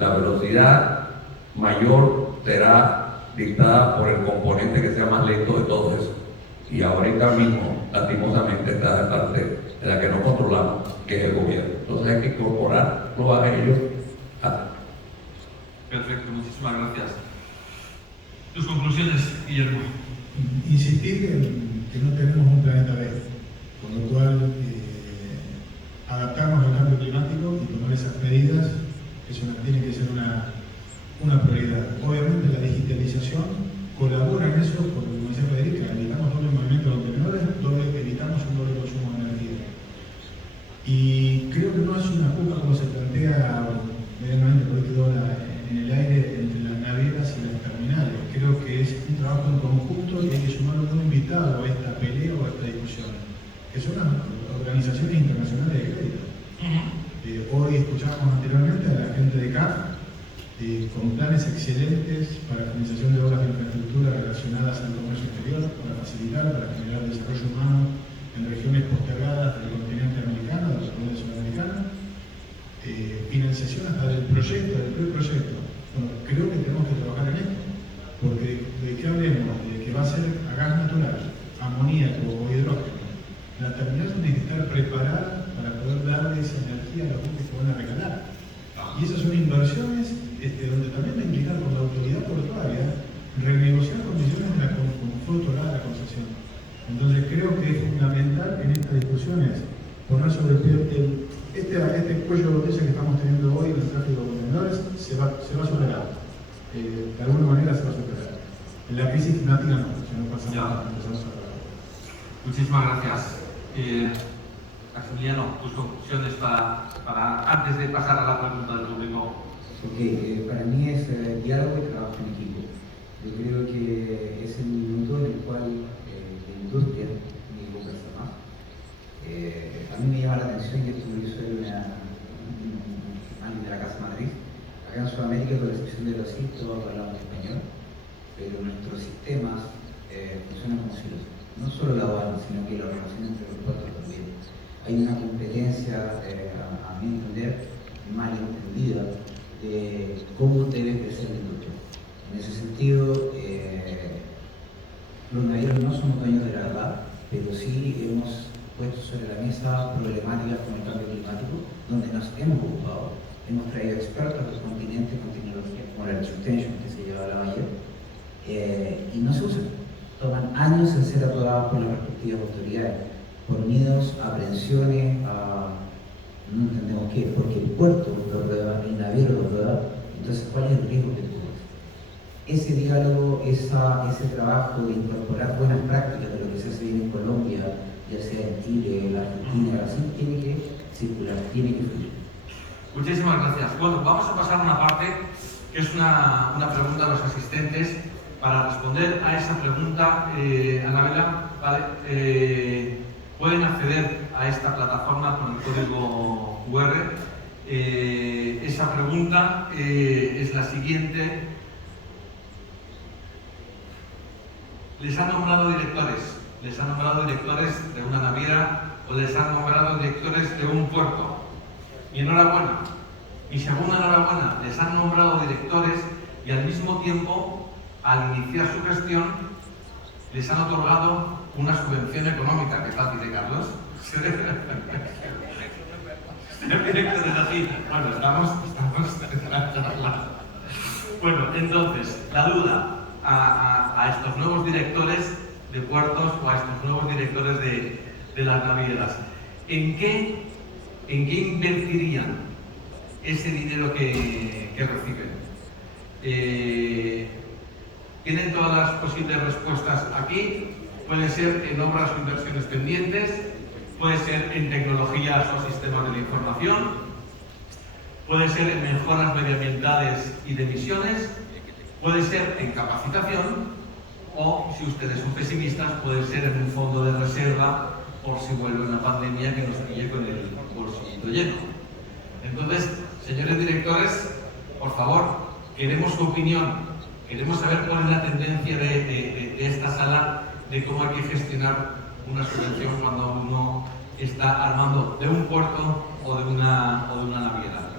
La velocidad mayor será dictada por el componente que sea más lento de todo eso. Y ahorita mismo, lastimosamente, está la parte de la que no controlamos, que es el gobierno. Entonces hay que incorporarlo a ellos. Perfecto, muchísimas gracias. Tus conclusiones, Guillermo. Insistir en que no tenemos un planeta B, con lo cual adaptarnos al cambio climático y tomar esas medidas, eso tiene que ser una prioridad. Obviamente la digitalización colabora en eso, porque como decía Federica, evitamos doble movimiento de contenedores, evitamos un doble consumo de energía. Y creo que no es una culpa como se plantea medianamente por quedó en el aire entre las navieras y las terminales. Creo que es un trabajo en conjunto y hay que sumar un invitado a esta pelea o a esta discusión, que son las organizaciones internacionales de crédito. Hoy escuchábamos anteriormente a la gente de CAF con planes excelentes para la finalización de obras de infraestructura relacionadas al comercio exterior, para facilitar, para generar desarrollo humano en regiones postergadas del continente americano, de la comunidad sudamericana, financiación hasta del proyecto, del preproyecto. Bueno, creo que tenemos que trabajar en esto, porque de qué hablemos, de que va a ser a gas natural, amoníaco o hidrógeno. La terminal tiene que estar preparada para poder darle esa energía a los buques que van a recalar. Y esas son inversiones donde también va a implicar por la autoridad portuaria renegociar condiciones de como fue otorgada la concesión. Entonces creo que es fundamental en estas discusiones poner sobre el pie este cuello de botella que estamos teniendo hoy en el tráfico de contenedores se va a superar. De alguna manera se va a superar. En la crisis climática no, si no pasa nada, empezamos a hablar. Muchísimas gracias. Maximiliano, tus conclusiones para antes de pasar a la pregunta del público. Para mí es diálogo y trabajo en equipo. Yo creo que es el minuto en el cual la industria tiene que conversar más. A mí me llama la atención, yo soy alguien de la Casa Matriz. Acá en Sudamérica, con la excepción de Brasil, todos hablamos español, pero nuestros sistemas funcionan como silos. No solo la aduana, sino que la relación entre los puertos también. Hay una competencia, a mi entender, mal entendida de cómo debe crecer la industria. En ese sentido, los navieros no somos dueños de la verdad, pero sí hemos puesto sobre la mesa problemáticas como el cambio climático, donde nos hemos ocupado. Hemos traído expertos del continente con tecnología como la extension que se llevaba ayer, y no se usan. Toman años en ser aprobados por las respectivas autoridades, por miedos, aprensiones, no entendemos qué, porque el puerto lo prueba, el naviero lo prueba, entonces ¿cuál es el riesgo que tú ves? Ese diálogo, ese trabajo de incorporar buenas prácticas de lo que se hace bien en Colombia, ya sea en Chile, en Argentina, Brasil, tiene que circular, tiene que fluir. Muchísimas gracias. Bueno, vamos a pasar a una parte que es una pregunta a los asistentes. Para responder a esa pregunta, Anabela, ¿vale? Pueden acceder a esta plataforma con el código QR. Esa pregunta es la siguiente. Les han nombrado directores de una naviera o les han nombrado directores de un puerto. Mi enhorabuena. Mi segunda enhorabuena, les han nombrado directores y al mismo tiempo, al iniciar su gestión, les han otorgado una subvención económica. ¿Qué tal, dice Carlos? Directores así. Bueno, estamos en la charla. Bueno, entonces, la duda a estos nuevos directores de puertos o a estos nuevos directores de las navieras. ¿En qué invertirían ese dinero que reciben? Tienen todas las posibles respuestas aquí. Puede ser en obras o inversiones pendientes, puede ser en tecnologías o sistemas de la información, puede ser en mejoras medioambientales y de emisiones, puede ser en capacitación o, si ustedes son pesimistas, puede ser en un fondo de reserva por si vuelve una pandemia que nos pille con el bolsillo lleno. Entonces, señores directores, por favor, queremos su opinión, queremos saber cuál es la tendencia de esta sala de cómo hay que gestionar una subvención cuando uno está armando de un puerto o de una naviera.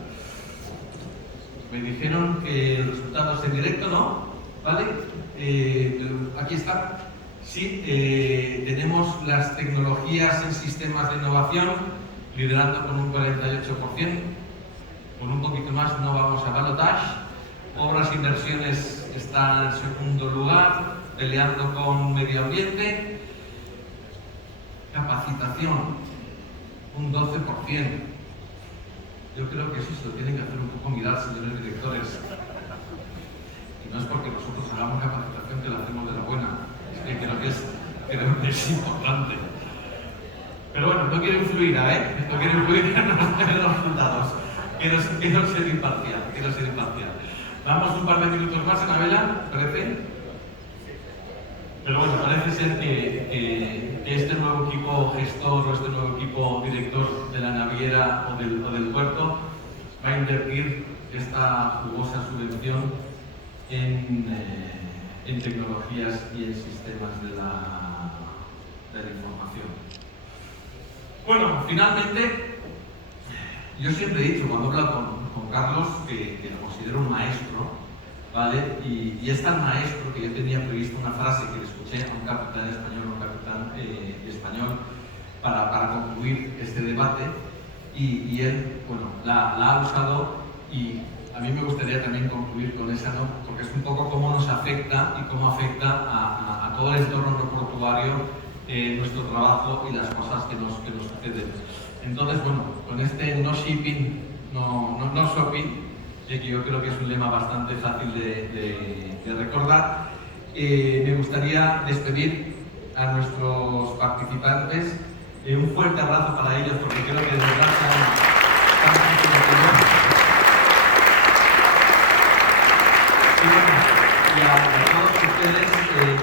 Me dijeron que el resultado es en directo, ¿no? ¿Vale? Aquí está. Sí, tenemos las tecnologías en sistemas de innovación liderando con un 48%. Con un poquito más no vamos a balotage. Obras e inversiones están en segundo lugar, peleando con medio ambiente. Capacitación, un 12%. Yo creo que eso se lo tienen que hacer un poco mirar, señores directores. Y no es porque nosotros hagamos capacitación que la hacemos de la buena. Es que creo que es importante. Pero bueno, no quiero influir, no quiero influir en los resultados. Quiero ser imparcial, Vamos un par de minutos más, Anabela, ¿parece? Pero bueno, parece ser que este nuevo equipo gestor o este nuevo equipo director de la naviera o del puerto va a invertir esta jugosa subvención en tecnologías y en sistemas de la información. Bueno, finalmente, yo siempre he dicho cuando hablo con Carlos que lo considero un maestro, ¿vale? Y es tan maestro que yo tenía previsto una frase que le escuché a un capitán español para concluir este debate y él, bueno, la ha usado y a mí me gustaría también concluir con esa, ¿no? Porque es un poco cómo nos afecta y cómo afecta a todo el entorno aeroportuario nuestro trabajo y las cosas que nos suceden. Entonces, bueno, con este no shipping, no shopping, que yo creo que es un lema bastante fácil de recordar, me gustaría despedir a nuestros participantes. Un fuerte abrazo para ellos porque creo que de verdad están y a todos ustedes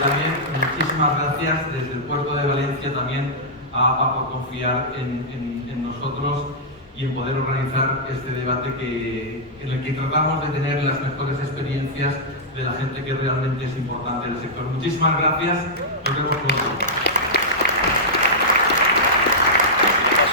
también muchísimas gracias desde el puerto de Valencia también por confiar en nosotros y en poder organizar este debate en el que tratamos de tener las mejores experiencias de la gente que realmente es importante en el sector. Muchísimas gracias. Nos vemos pronto.